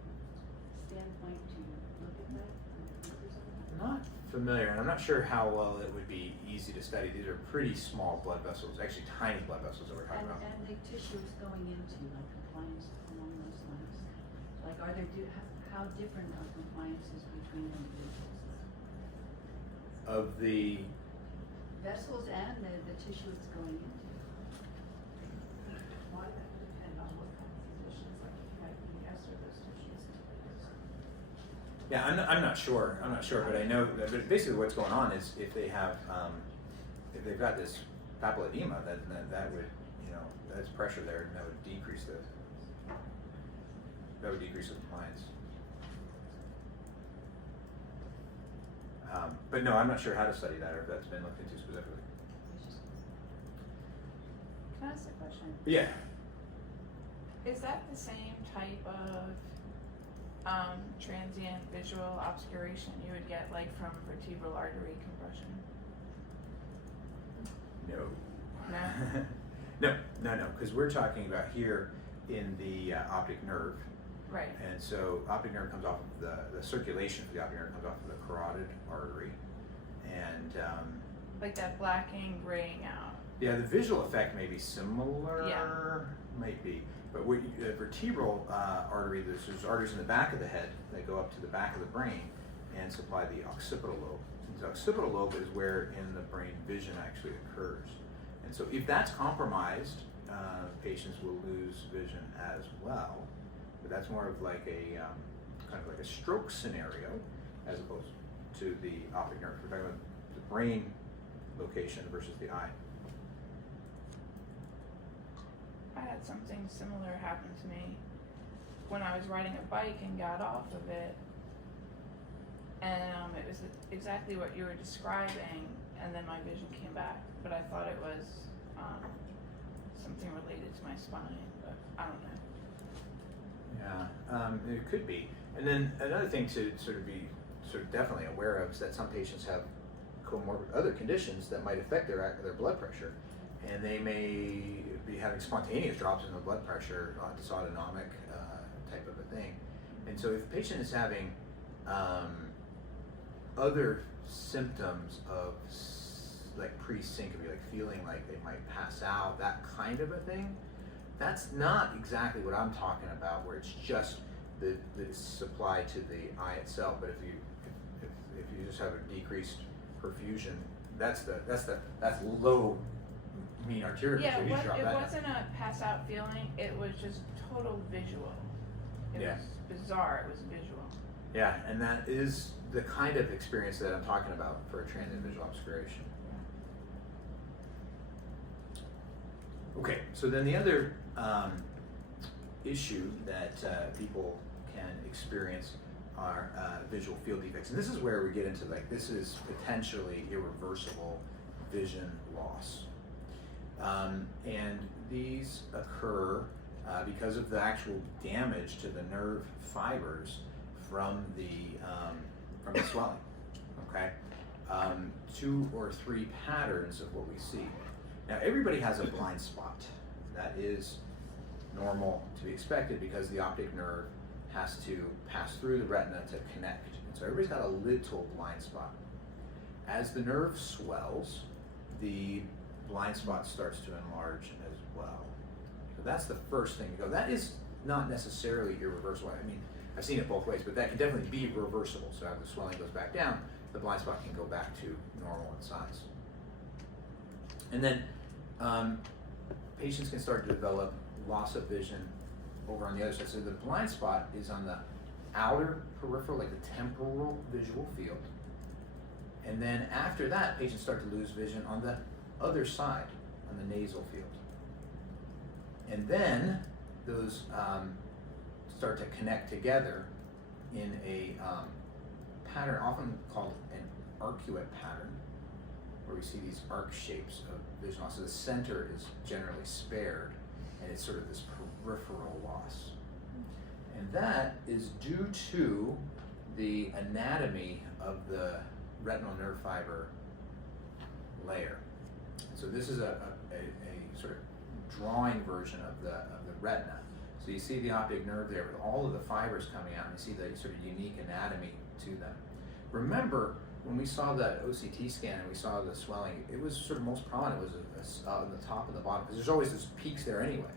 standpoint to look at that? Not familiar, and I'm not sure how well it would be easy to study. These are pretty small blood vessels, actually tiny blood vessels that we're talking about. And the tissue is going into like compliance along those lines. Like, are there how different are compliances between individuals? Of the Vessels and the tissue it's going into. Why that would depend on what kind of conditions, like if you had ES or those tissues. Yeah, I'm not sure. But I know that basically what's going on is if they have, if they've got this papilledema, that would, that's pressure there, and that would decrease the compliance. But no, I'm not sure how to study that or if that's been looked into specifically. Can I ask a question? Yeah. Is that the same type of transient visual obscuration you would get like from vertebral artery compression? No. No, because we're talking about here in the optic nerve. Right. And so optic nerve comes off of the circulation for the optic nerve comes off of the carotid artery. And Like that blacking, graying out. yeah, the visual effect may be similar. Yeah. Might be. But vertebral artery, there's arteries in the back of the head that go up to the back of the brain and supply the occipital lobe. The occipital lobe is where in the brain vision actually occurs. And so if that's compromised, patients will lose vision as well. But that's more of like a kind of like a stroke scenario as opposed to the optic nerve. We're talking about the brain location versus the eye. I had something similar happen to me when I was riding a bike and got off of it. And it was exactly what you were describing, and then my vision came back. But I thought it was something related to my spine, but I don't know. Yeah, it could be. And then another thing to sort of definitely aware of is that some patients have comorbid other conditions that might affect their blood pressure, and they may be having spontaneous drops in the blood pressure, dysautonomic type of a thing. And so if the patient is having other symptoms of like pre-syncope, like feeling like they might pass out, that kind of a thing, that's not exactly what I'm talking about, where it's just the supply to the eye itself. But if you just have a decreased perfusion, that's low mean arterial Yeah, pressure. You drop it that. wasn't a pass out feeling, it was just total visual. It Yeah. was bizarre, it was visual. Yeah, and that is the kind of experience that I'm talking about for a transient visual obscuration. Okay, so then the other issue that people can experience are visual field defects. And this is where we get into like, this is potentially irreversible vision loss. And these occur because of the actual damage to the nerve fibers from the swelling, okay? 2 or 3 patterns of what we see. Now, everybody has a blind spot. That is normal to be expected because the optic nerve has to pass through the retina to connect. And so everybody's got a little blind spot. As the nerve swells, the blind spot starts to enlarge as well. So that's the first thing to go. That is not necessarily irreversible. I mean, I've seen it both ways, but that can definitely be reversible. So as the swelling goes back down, the blind spot can go back to normal in size. And then patients can start to develop loss of vision over on the other side. So the blind spot is on the outer peripheral, like the temporal visual field. And then after that, patients start to lose vision on the other side, on the nasal field. And then those start to connect together in a pattern often called an arcuate pattern, where we see these arc shapes of vision loss. So the center is generally spared, and it's sort of this peripheral loss. And that is due to the anatomy of the retinal nerve fiber layer. So this is a sort of drawing version of the retina. So you see the optic nerve there with all of the fibers coming out, and you see the sort of unique anatomy to them. Remember, when we saw that OCT scan and we saw the swelling, it was sort of most prominent was on the top and the bottom, because there's always those peaks there anyway.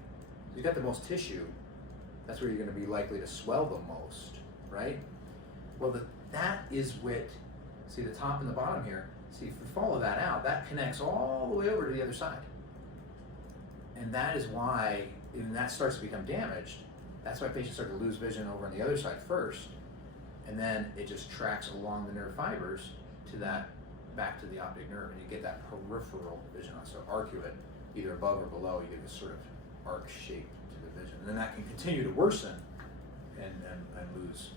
So you've got the most tissue, that's where you're going to be likely to swell the most, right? Well, that is what, see the top and the bottom here, see if we follow that out, that connects all the way over to the other side. And that is why, when that starts to become damaged, that's why patients start to lose vision over on the other side first, and then it just tracks along the nerve fibers to that, back to the optic nerve, and you get that peripheral vision loss. So arcuate, either above or below, you get this sort of arc shape to the vision. And then that can continue to worsen and lose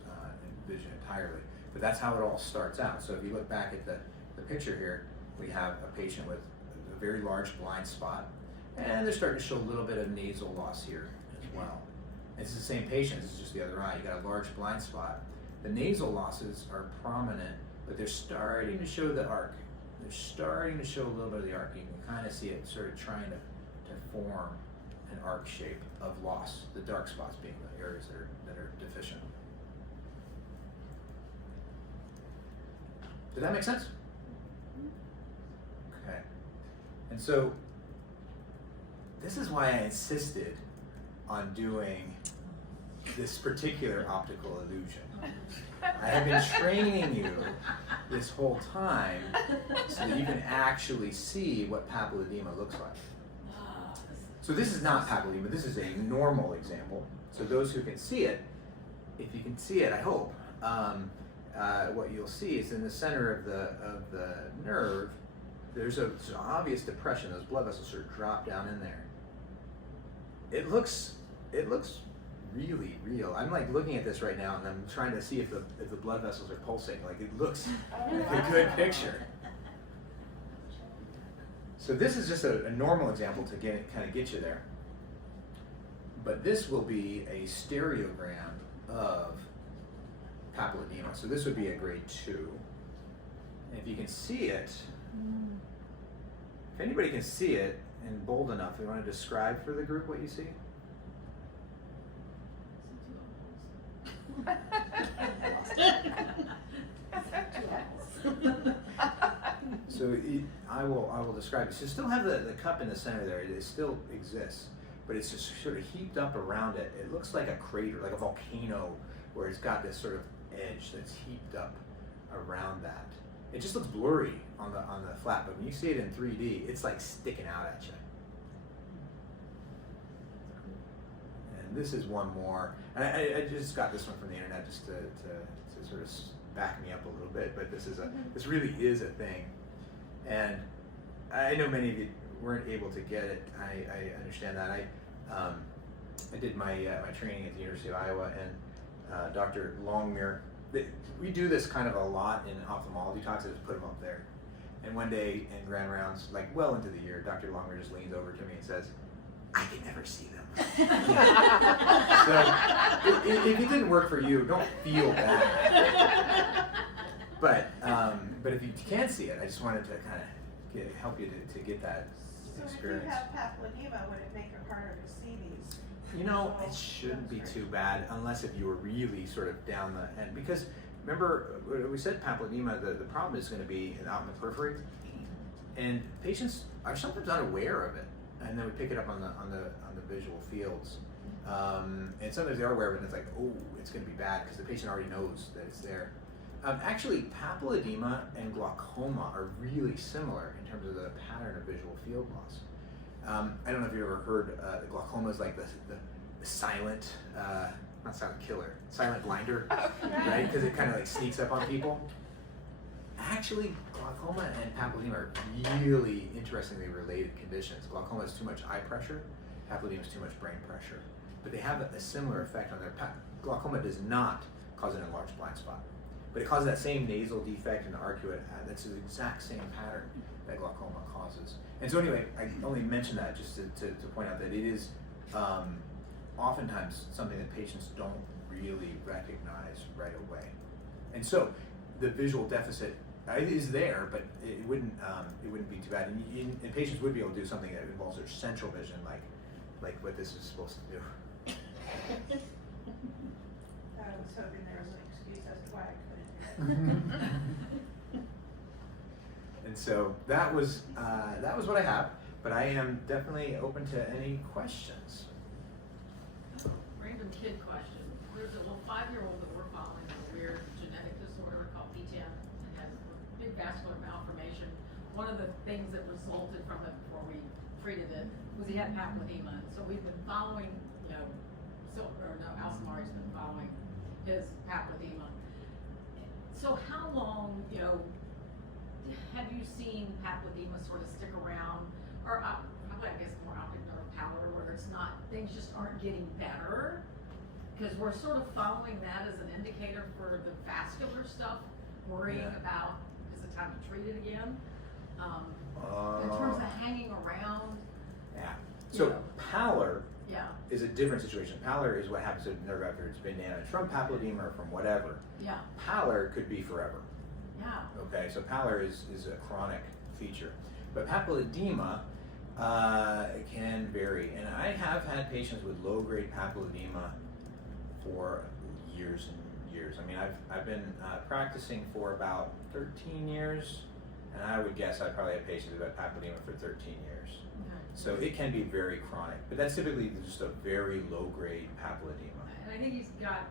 vision entirely. But that's how it all starts out. So if you look back at the picture here, we have a patient with a very large blind spot, and they're starting to show a little bit of nasal loss here as well. It's the same patient, it's just the other eye. You got a large blind spot. The nasal losses are prominent, but they're starting to show the arc. They're starting to show a little bit of the arc. You can kind of see it sort of trying to form an arc shape of loss, the dark spots being the areas that are deficient. Does that make sense? Okay. And so, this is why I insisted on doing this particular optical illusion. I have been training you this whole time so that you can actually see what papilledema looks like. So this is not papilledema, this is a normal example. So those who can see it, if you can see it, I hope, what you'll see is in the center of the nerve, there's an obvious depression. Those blood vessels sort of drop down in there. It looks really real. I'm like looking at this right now and I'm trying to see if the blood vessels are pulsating. Like it looks like a good picture. So this is just a normal example to kind of get you there. But this will be a stereogram of papilledema. So this would be a grade 2. And if you can see it, if anybody can see it and bold enough, you want to describe for the group what you see? So I will describe it. So still have the cup in the center there. It still exists, but it's just sort of heaped up around it. It looks like a crater, like a volcano, where it's got this sort of edge that's heaped up around that. It just looks blurry on the flat, but when you see it in 3D, it's like sticking out at you. And this is one more. And I just got this one from the internet just to sort of back me up a little bit, but this really is a thing. And I know many of you weren't able to get it. I understand that. I did my training at the University of Iowa, and Dr. Longmire. We do this kind of a lot in ophthalmology talks. I just put them up there. And one day in grand rounds, like well into the year, Dr. Longmire just leans over to me and says, "I can never see them." So if it didn't work for you, don't feel bad. But if you can see it, I just wanted to kind of help you to get that experience. So if you have papilledema, would it make it harder to see these? You know, it shouldn't be too bad unless if you were really sort of down the end. Because remember, we said papilledema, the problem is going to be out in the periphery. And patients are sometimes unaware of it. And then we pick it up on the visual fields. And sometimes they are aware of it and it's like, oh, it's going to be bad because the patient already knows that it's there. Actually, papilledema and glaucoma are really similar in terms of the pattern of visual field loss. I don't know if you've ever heard glaucoma is like the silent, not silent killer, silent blinder, right? Because it kind of like sneaks up on people. Actually, glaucoma and papilledema are really interestingly related conditions. Glaucoma has too much eye pressure, papilledema is too much brain pressure. But they have a similar effect on their glaucoma does not cause an enlarged blind spot. But it causes that same nasal defect and arcuate. That's the exact same pattern that glaucoma causes. And so anyway, I only mention that just to point out that it is oftentimes something that patients don't really recognize right away. And so the visual deficit is there, but it wouldn't be too bad. And patients would be able to do something that involves their central vision, like what this is supposed to do. I was hoping there was an excuse as to why I couldn't do it. And so that was what I have, but I am definitely open to any questions. Random kid question. There's a little 5-year-old that we're following with a weird genetic disorder called PTM. It has big vascular malformation. One of the things that resulted from it before we treated it was he had papilledema. So we've been following, Alsamari's been following his papilledema. So how long, have you seen papilledema sort of stick around, or probably I guess more optic nerve pallor, where it's not, things just aren't getting better? Because we're sort of following that as an indicator for the vascular stuff, worrying about is it time to treat it again? In terms of hanging around. Yeah. So pallor Yeah. is a different situation. Pallor is what happens to the nerve after it's been damaged from papilledema or from whatever. Yeah, Pallor could be forever. yeah. Okay, so pallor is a chronic feature. But papilledema can vary. And I have had patients with low-grade papilledema for years and years. I mean, I've been practicing for about 13 years, and I would guess I probably have patients who've had papilledema for 13 years. Okay. So it can be very chronic, but that's typically just a very low-grade papilledema. And I think he's got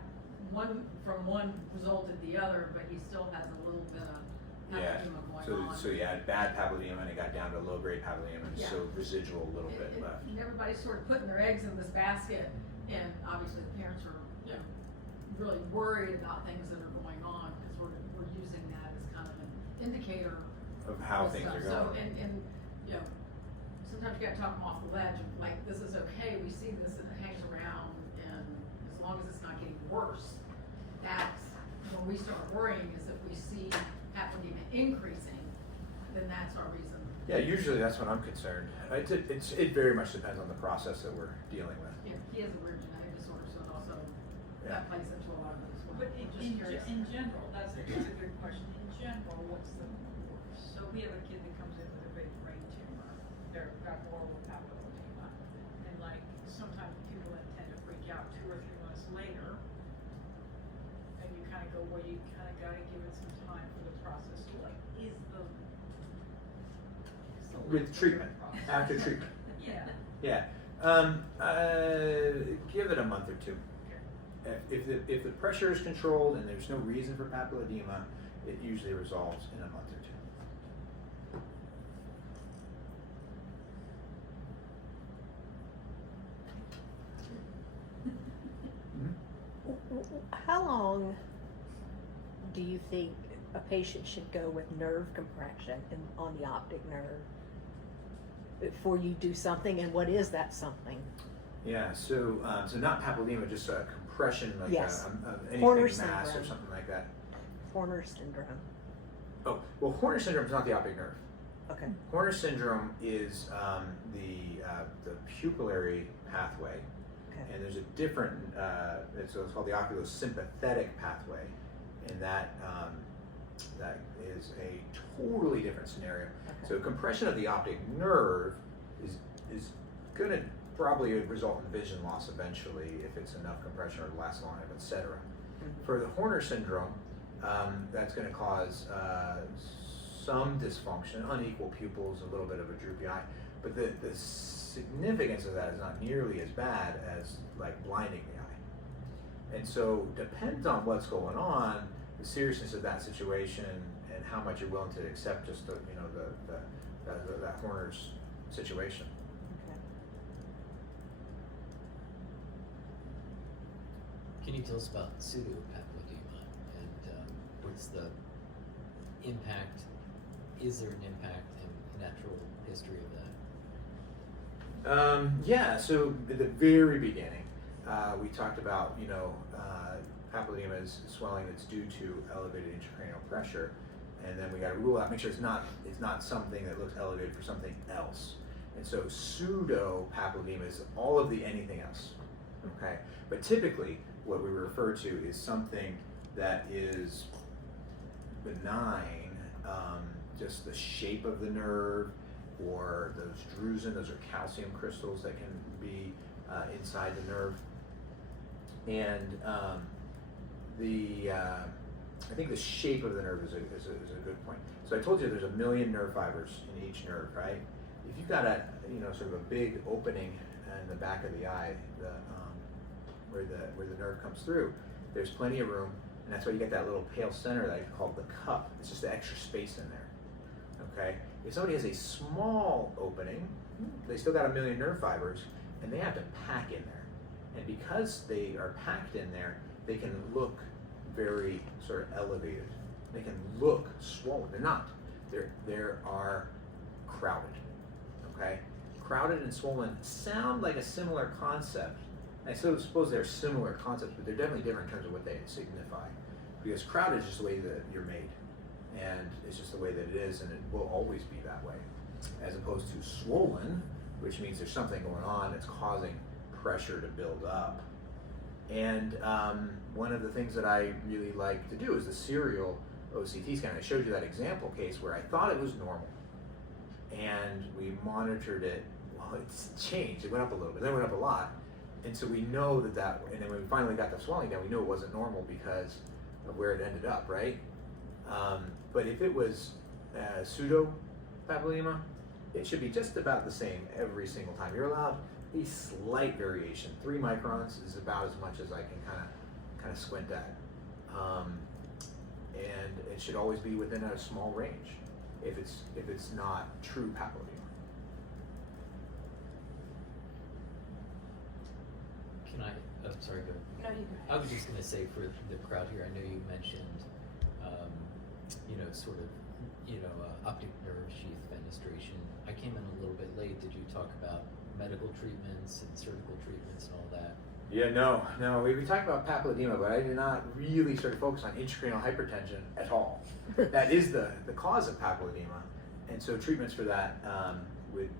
one, from one resulted the other, but he still has a little bit of Yeah. papilledema going on. So you had bad papilledema and it got down to low-grade papilledema, and Yeah. so residual a little bit And- left. and everybody's sort of putting their eggs in this basket, and obviously the parents are, you know, really worried about things that are going on, because we're using that as kind of an indicator Of how of things stuff. are going. So, and, you know, sometimes you gotta talk them off the ledge, of like, this is okay, we see this and it hangs around, and as long as it's not getting worse, that's when we start worrying, is if we see papilledema increasing, then that's our reason. Yeah, usually that's when I'm concerned. It very much depends on the process that we're dealing with. Yeah, he has a weird genetic disorder, so it also, Yeah. that plays into a lot of it as well. But I'm just curious. in general, that's a good question. In general, what's the worst? So we have a kid that comes in with a big brain tumor. They've got horrible papilledema. And like, sometimes people tend to freak out 2 or 3 months later. And you kind of go, well, you kind of got to give it some time for the process. So like, is the With treatment, process? after treatment. Yeah. Yeah. Give it a month or two. If the pressure is controlled and there's no reason for papilledema, it usually resolves in a month or two. How long do you think a patient should go with nerve compression on the optic nerve before you do something, and what is that something? Yeah, so not papilledema, just a compression, like Yes. anything Horner mass or syndrome. something like that. Horner syndrome. Oh, well, Horner syndrome is not the optic nerve. Okay. Horner syndrome is the pupillary pathway, Okay. and there's a different. It's called the oculosympathetic pathway, and that is a totally different scenario. Okay. So compression of the optic nerve is going to probably result in vision loss eventually if it's enough compression or lasts long enough, etc. Mhm. For the Horner syndrome, that's going to cause some dysfunction, unequal pupils, a little bit of a droopy eye, but the significance of that is not nearly as bad as like blinding the eye. And so depends on what's going on, the seriousness of that situation, and how much you're willing to accept just the that Horner's situation. Okay. Can you tell us about pseudopapilledema and what's the impact? Is there an impact in natural history of that? Yeah, so at the very beginning, we talked about, papilledema is swelling that's due to elevated intracranial pressure, and then we got to rule out, make sure it's not something that looks elevated for something else. And so pseudo papilledema is all of the anything else, okay? But typically, what we refer to is something that is benign, just the shape of the nerve, or those drusen, those are calcium crystals that can be inside the nerve. And I think the shape of the nerve is a good point. So I told you there's 1 million nerve fibers in each nerve, right? If you've got sort of a big opening in the back of the eye, where the nerve comes through, there's plenty of room, and that's why you get that little pale center that I call the cup. It's just the extra space in there. Okay? If somebody has a small opening, they still got 1 million nerve fibers, and they have to pack in there. And because they are packed in there, they can look very sort of elevated. They can look swollen. They're not. They are crowded. Okay? Crowded and swollen sound like a similar concept. I suppose they're similar concepts, but they're definitely different in terms of what they signify. Because crowded is just the way that you're made. And it's just the way that it is, and it will always be that way. As opposed to swollen, which means there's something going on that's causing pressure to build up. And one of the things that I really like to do is the serial OCT scan. I showed you that example case where I thought it was normal, and we monitored it. Well, it's changed. It went up a little bit, then it went up a lot, and so we know that. And then when we finally got the swelling down, we knew it wasn't normal because of where it ended up, right? But if it was pseudo papilledema, it should be just about the same every single time. You're allowed a slight variation. 3 microns is about as much as I can kind of squint at, and it should always be within a small range if it's not true papilledema. Can I, oh, sorry, go. No, you go. I was just gonna say for the crowd here, I know you mentioned, sort of, optic nerve sheath fenestration. I came in a little bit late. Did you talk about medical treatments and surgical treatments and all that? Yeah, no. We talked about papilledema, but I did not really sort of focus on intracranial hypertension at all. That is the cause of papilledema, and so treatments for that would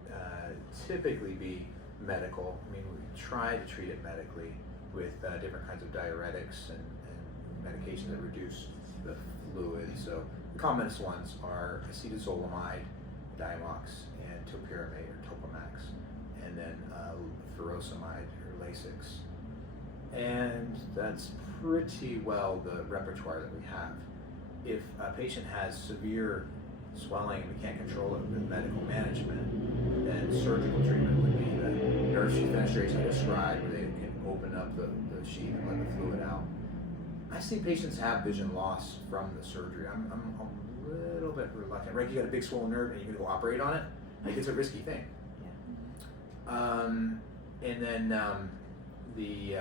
typically be medical. I mean, we try to treat it medically with different kinds of diuretics and medications that reduce the fluid. So the commonest ones are acetazolamide, Diamox, and topiramate or Topamax, and then furosemide or Lasix. And that's pretty well the repertoire that we have. If a patient has severe swelling and we can't control it with medical management, then surgical treatment would be the nerve sheath fenestration I described, where they can open up the sheath and let the fluid out. I see patients have vision loss from the surgery. I'm a little bit reluctant. Right, you got a big swollen nerve and you're gonna go operate on it? Like, it's a risky thing. Yeah. And then the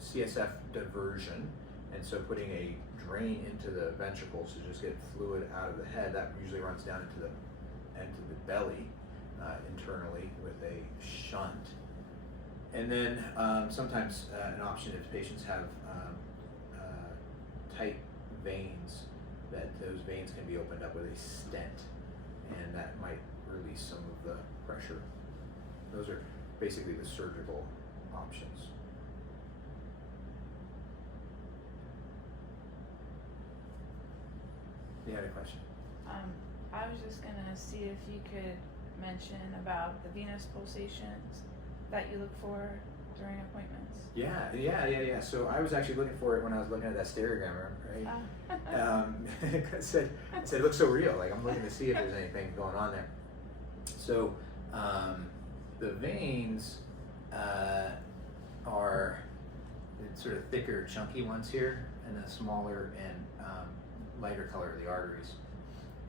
CSF diversion, and so putting a drain into the ventricles to just get fluid out of the head, that usually runs down into the belly internally with a shunt. And then sometimes an option if patients have tight veins, that those veins can be opened up with a stent, and that might release some of the pressure. Those are basically the surgical options. You had a question? I was just gonna see if you could mention about the venous pulsations that you look for during appointments. Yeah. So I was actually looking for it when I was looking at that stereogram, right? I said, it looks so real. Like, I'm looking to see if there's anything going on there. So the veins are sort of thicker, chunky ones here, and then smaller and lighter color of the arteries.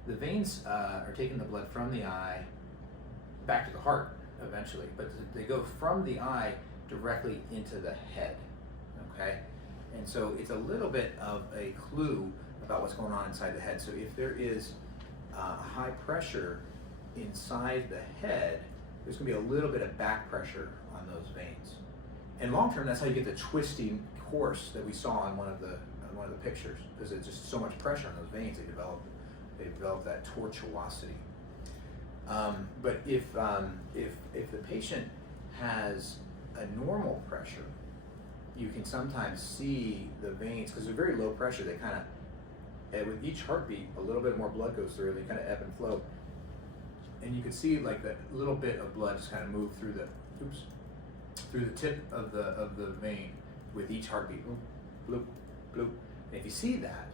The veins are taking the blood from the eye back to the heart eventually, but they go from the eye directly into the head, okay? And so it's a little bit of a clue about what's going on inside the head. So if there is high pressure inside the head, there's gonna be a little bit of back pressure on those veins. And long term, that's how you get the twisting course that we saw on one of the pictures, because there's just so much pressure on those veins, they develop that tortuosity. But if the patient has a normal pressure, you can sometimes see the veins, because they're very low pressure, they kind of, with each heartbeat, a little bit more blood goes through, they kind of ebb and flow. And you can see like that little bit of blood just kind of move through the tip of the vein with each heartbeat. Bloop, bloop, bloop. And if you see that,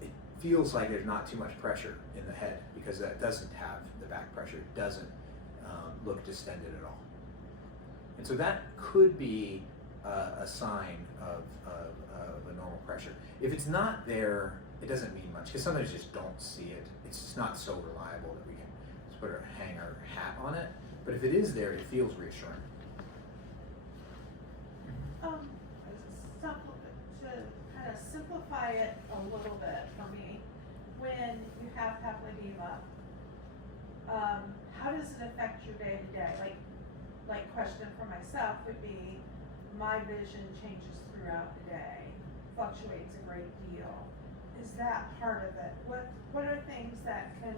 it feels like there's not too much pressure in the head, because that doesn't have the back pressure. It doesn't look distended at all. And so that could be a sign of a normal pressure. If it's not there, it doesn't mean much, because sometimes you just don't see it. It's just not so reliable that we can just hang our hat on it. But if it is there, it feels reassuring. To kind of simplify it a little bit for me, when you have papilledema, how does it affect your day to day? Like question for myself would be, my vision changes throughout the day, fluctuates a great deal. Is that part of it? What are things that can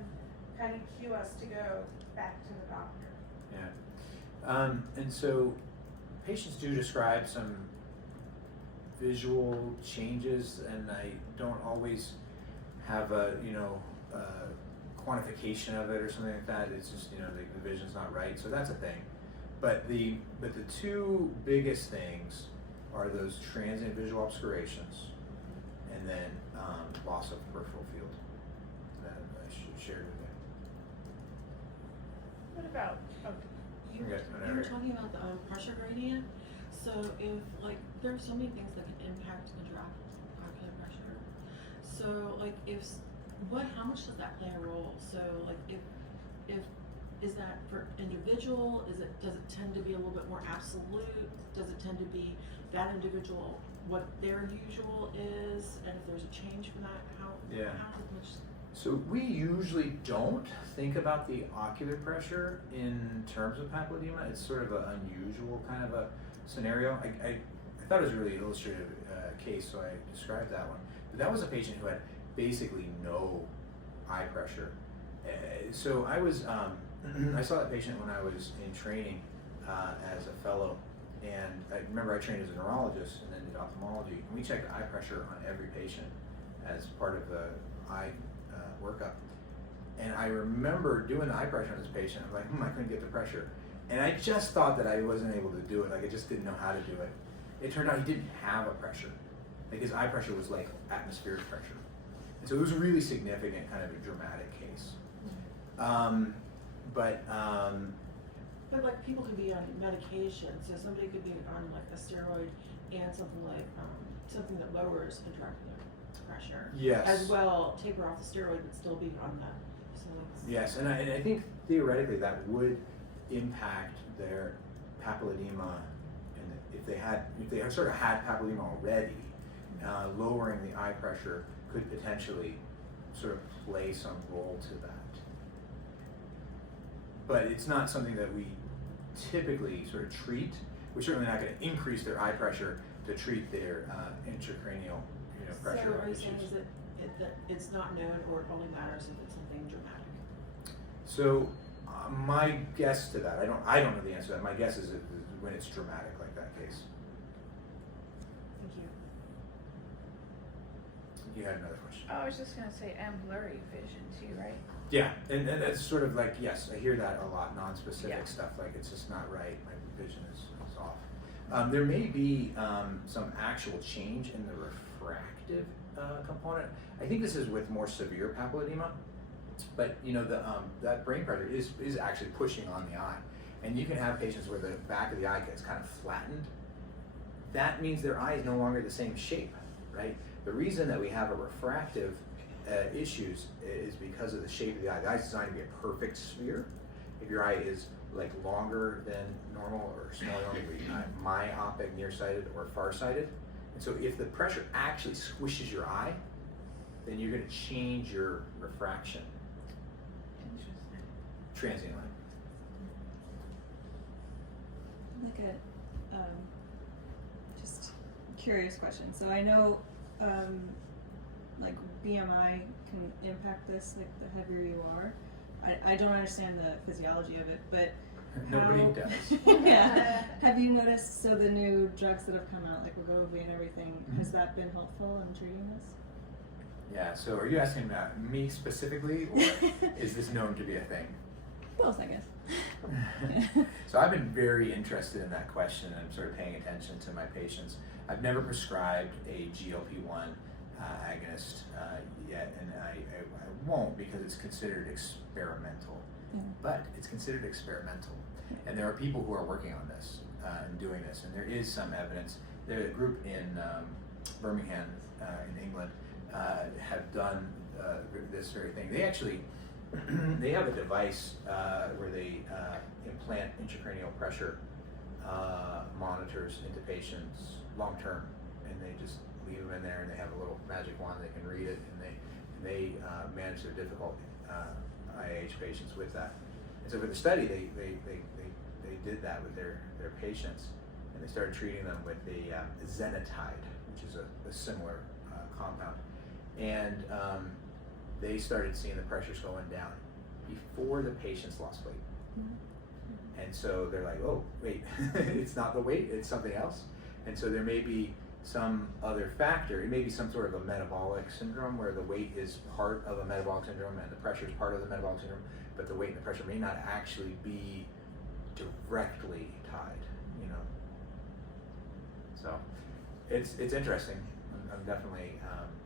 kind of cue us to go back to the doctor? Yeah. And so patients do describe some visual changes, and I don't always have a quantification of it or something like that. It's just the vision's not right, so that's a thing. But the two biggest things are those transient visual obscurations, and then loss of peripheral field that I shared with What about, you. You were talking about the pressure gradient. So if there are so many things that can impact intraocular pressure. So how much does that play a role? So if is that for individual? Does it tend to be a little bit more absolute? Does it tend to be that individual what their usual is, and if there's a change from that, how much? So we usually don't think about the ocular pressure in terms of papilledema. It's sort of an unusual kind of a scenario. I thought it was a really illustrative case, so I described that one. But that was a patient who had basically no eye pressure. So I was, I saw that patient when I was in training as a fellow, and I remember I trained as a neurologist and then did ophthalmology, and we checked eye pressure on every patient as part of the eye workup. And I remember doing the eye pressure on this patient. I'm like, I couldn't get the pressure. And I just thought that I wasn't able to do it. I just didn't know how to do it. It turned out he didn't have a pressure. His eye pressure was like atmospheric pressure. And so it was a really significant, kind of a dramatic case. But people can be on medication. So somebody could be on a steroid and something that lowers intraocular pressure. Yes. As well, taper off the steroid but still be on that. So Yes, and I think theoretically that would impact their papilledema, and if they sort of had papilledema already, lowering the eye pressure could potentially sort of play some role to that. But it's not something that we typically sort of treat. We're certainly not going to increase their eye pressure to treat their intracranial pressure So are you issues. saying that it's not known, or it only matters if it's something dramatic? So my guess to that, I don't know the answer to that. My guess is when it's dramatic like that case. Thank you. You had another question. I was just gonna say, and blurry vision too, right? Yeah, and that's sort of like, yes, I hear that a lot, non-specific Yeah. stuff, like it's just not right, my vision is off. There may be some actual change in the refractive component. I think this is with more severe papilledema, but that brain pressure is actually pushing on the eye. And you can have patients where the back of the eye gets kind of flattened. That means their eye is no longer the same shape, right? The reason that we have a refractive issues is because of the shape of the eye. The eye is designed to be a perfect sphere. If your eye is longer than normal or smaller than normal, you're myopic, nearsighted, or farsighted. And so if the pressure actually squishes your eye, then you're going to change your refraction. Interesting. Transient line. Just curious question. So I know, BMI can impact this, the heavier you are. I don't understand the physiology of it, but Nobody how- does. Yeah. Have you noticed, so the new drugs that have come out, like Wegovy and everything, has that been helpful in treating this? Yeah, so are you asking about me specifically, or is this known to be a thing? Both, I guess. So I've been very interested in that question, and I'm sort of paying attention to my patients. I've never prescribed a GLP-1 agonist yet, and I won't, because it's considered experimental. But it's considered experimental, and there are people who are working on this and doing this, and there is some evidence. There's a group in Birmingham, in England, have done this very thing. They actually they have a device where they implant intracranial pressure monitors into patients long term, and they just leave them in there, and they have a little magic wand, they can read it, and they manage their difficult IH patients with that. And so for the study, they did that with their patients, and they started treating them with the zenatide, which is a similar compound. And they started seeing the pressures going down before the patients lost weight. And so they're like, oh, wait, it's not the weight, it's something else. And so there may be some other factor. It may be some sort of a metabolic syndrome where the weight is part of a metabolic syndrome and the pressure is part of the metabolic syndrome, but the weight and the pressure may not actually be directly tied, you know. So it's interesting. I'm definitely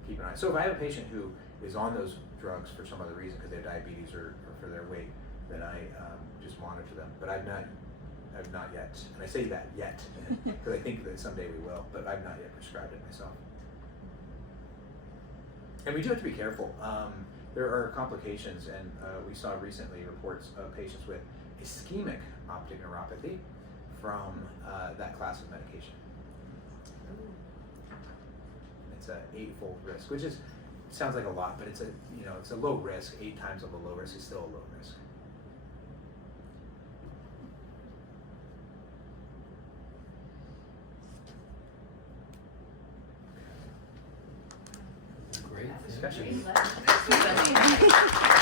keeping an eye. So if I have a patient who is on those drugs for some other reason, because they have diabetes or for their weight, then I just monitor them. But I've not yet, and I say that yet, because I think that someday we will, but I've not yet prescribed it myself. And we do have to be careful. There are complications, and we saw recently reports of patients with ischemic optic neuropathy from that class of medication. It's an 8-fold risk, which is sounds like a lot, but it's a low risk. 8 times of a low risk is still a low risk. Great. Discussion. Great.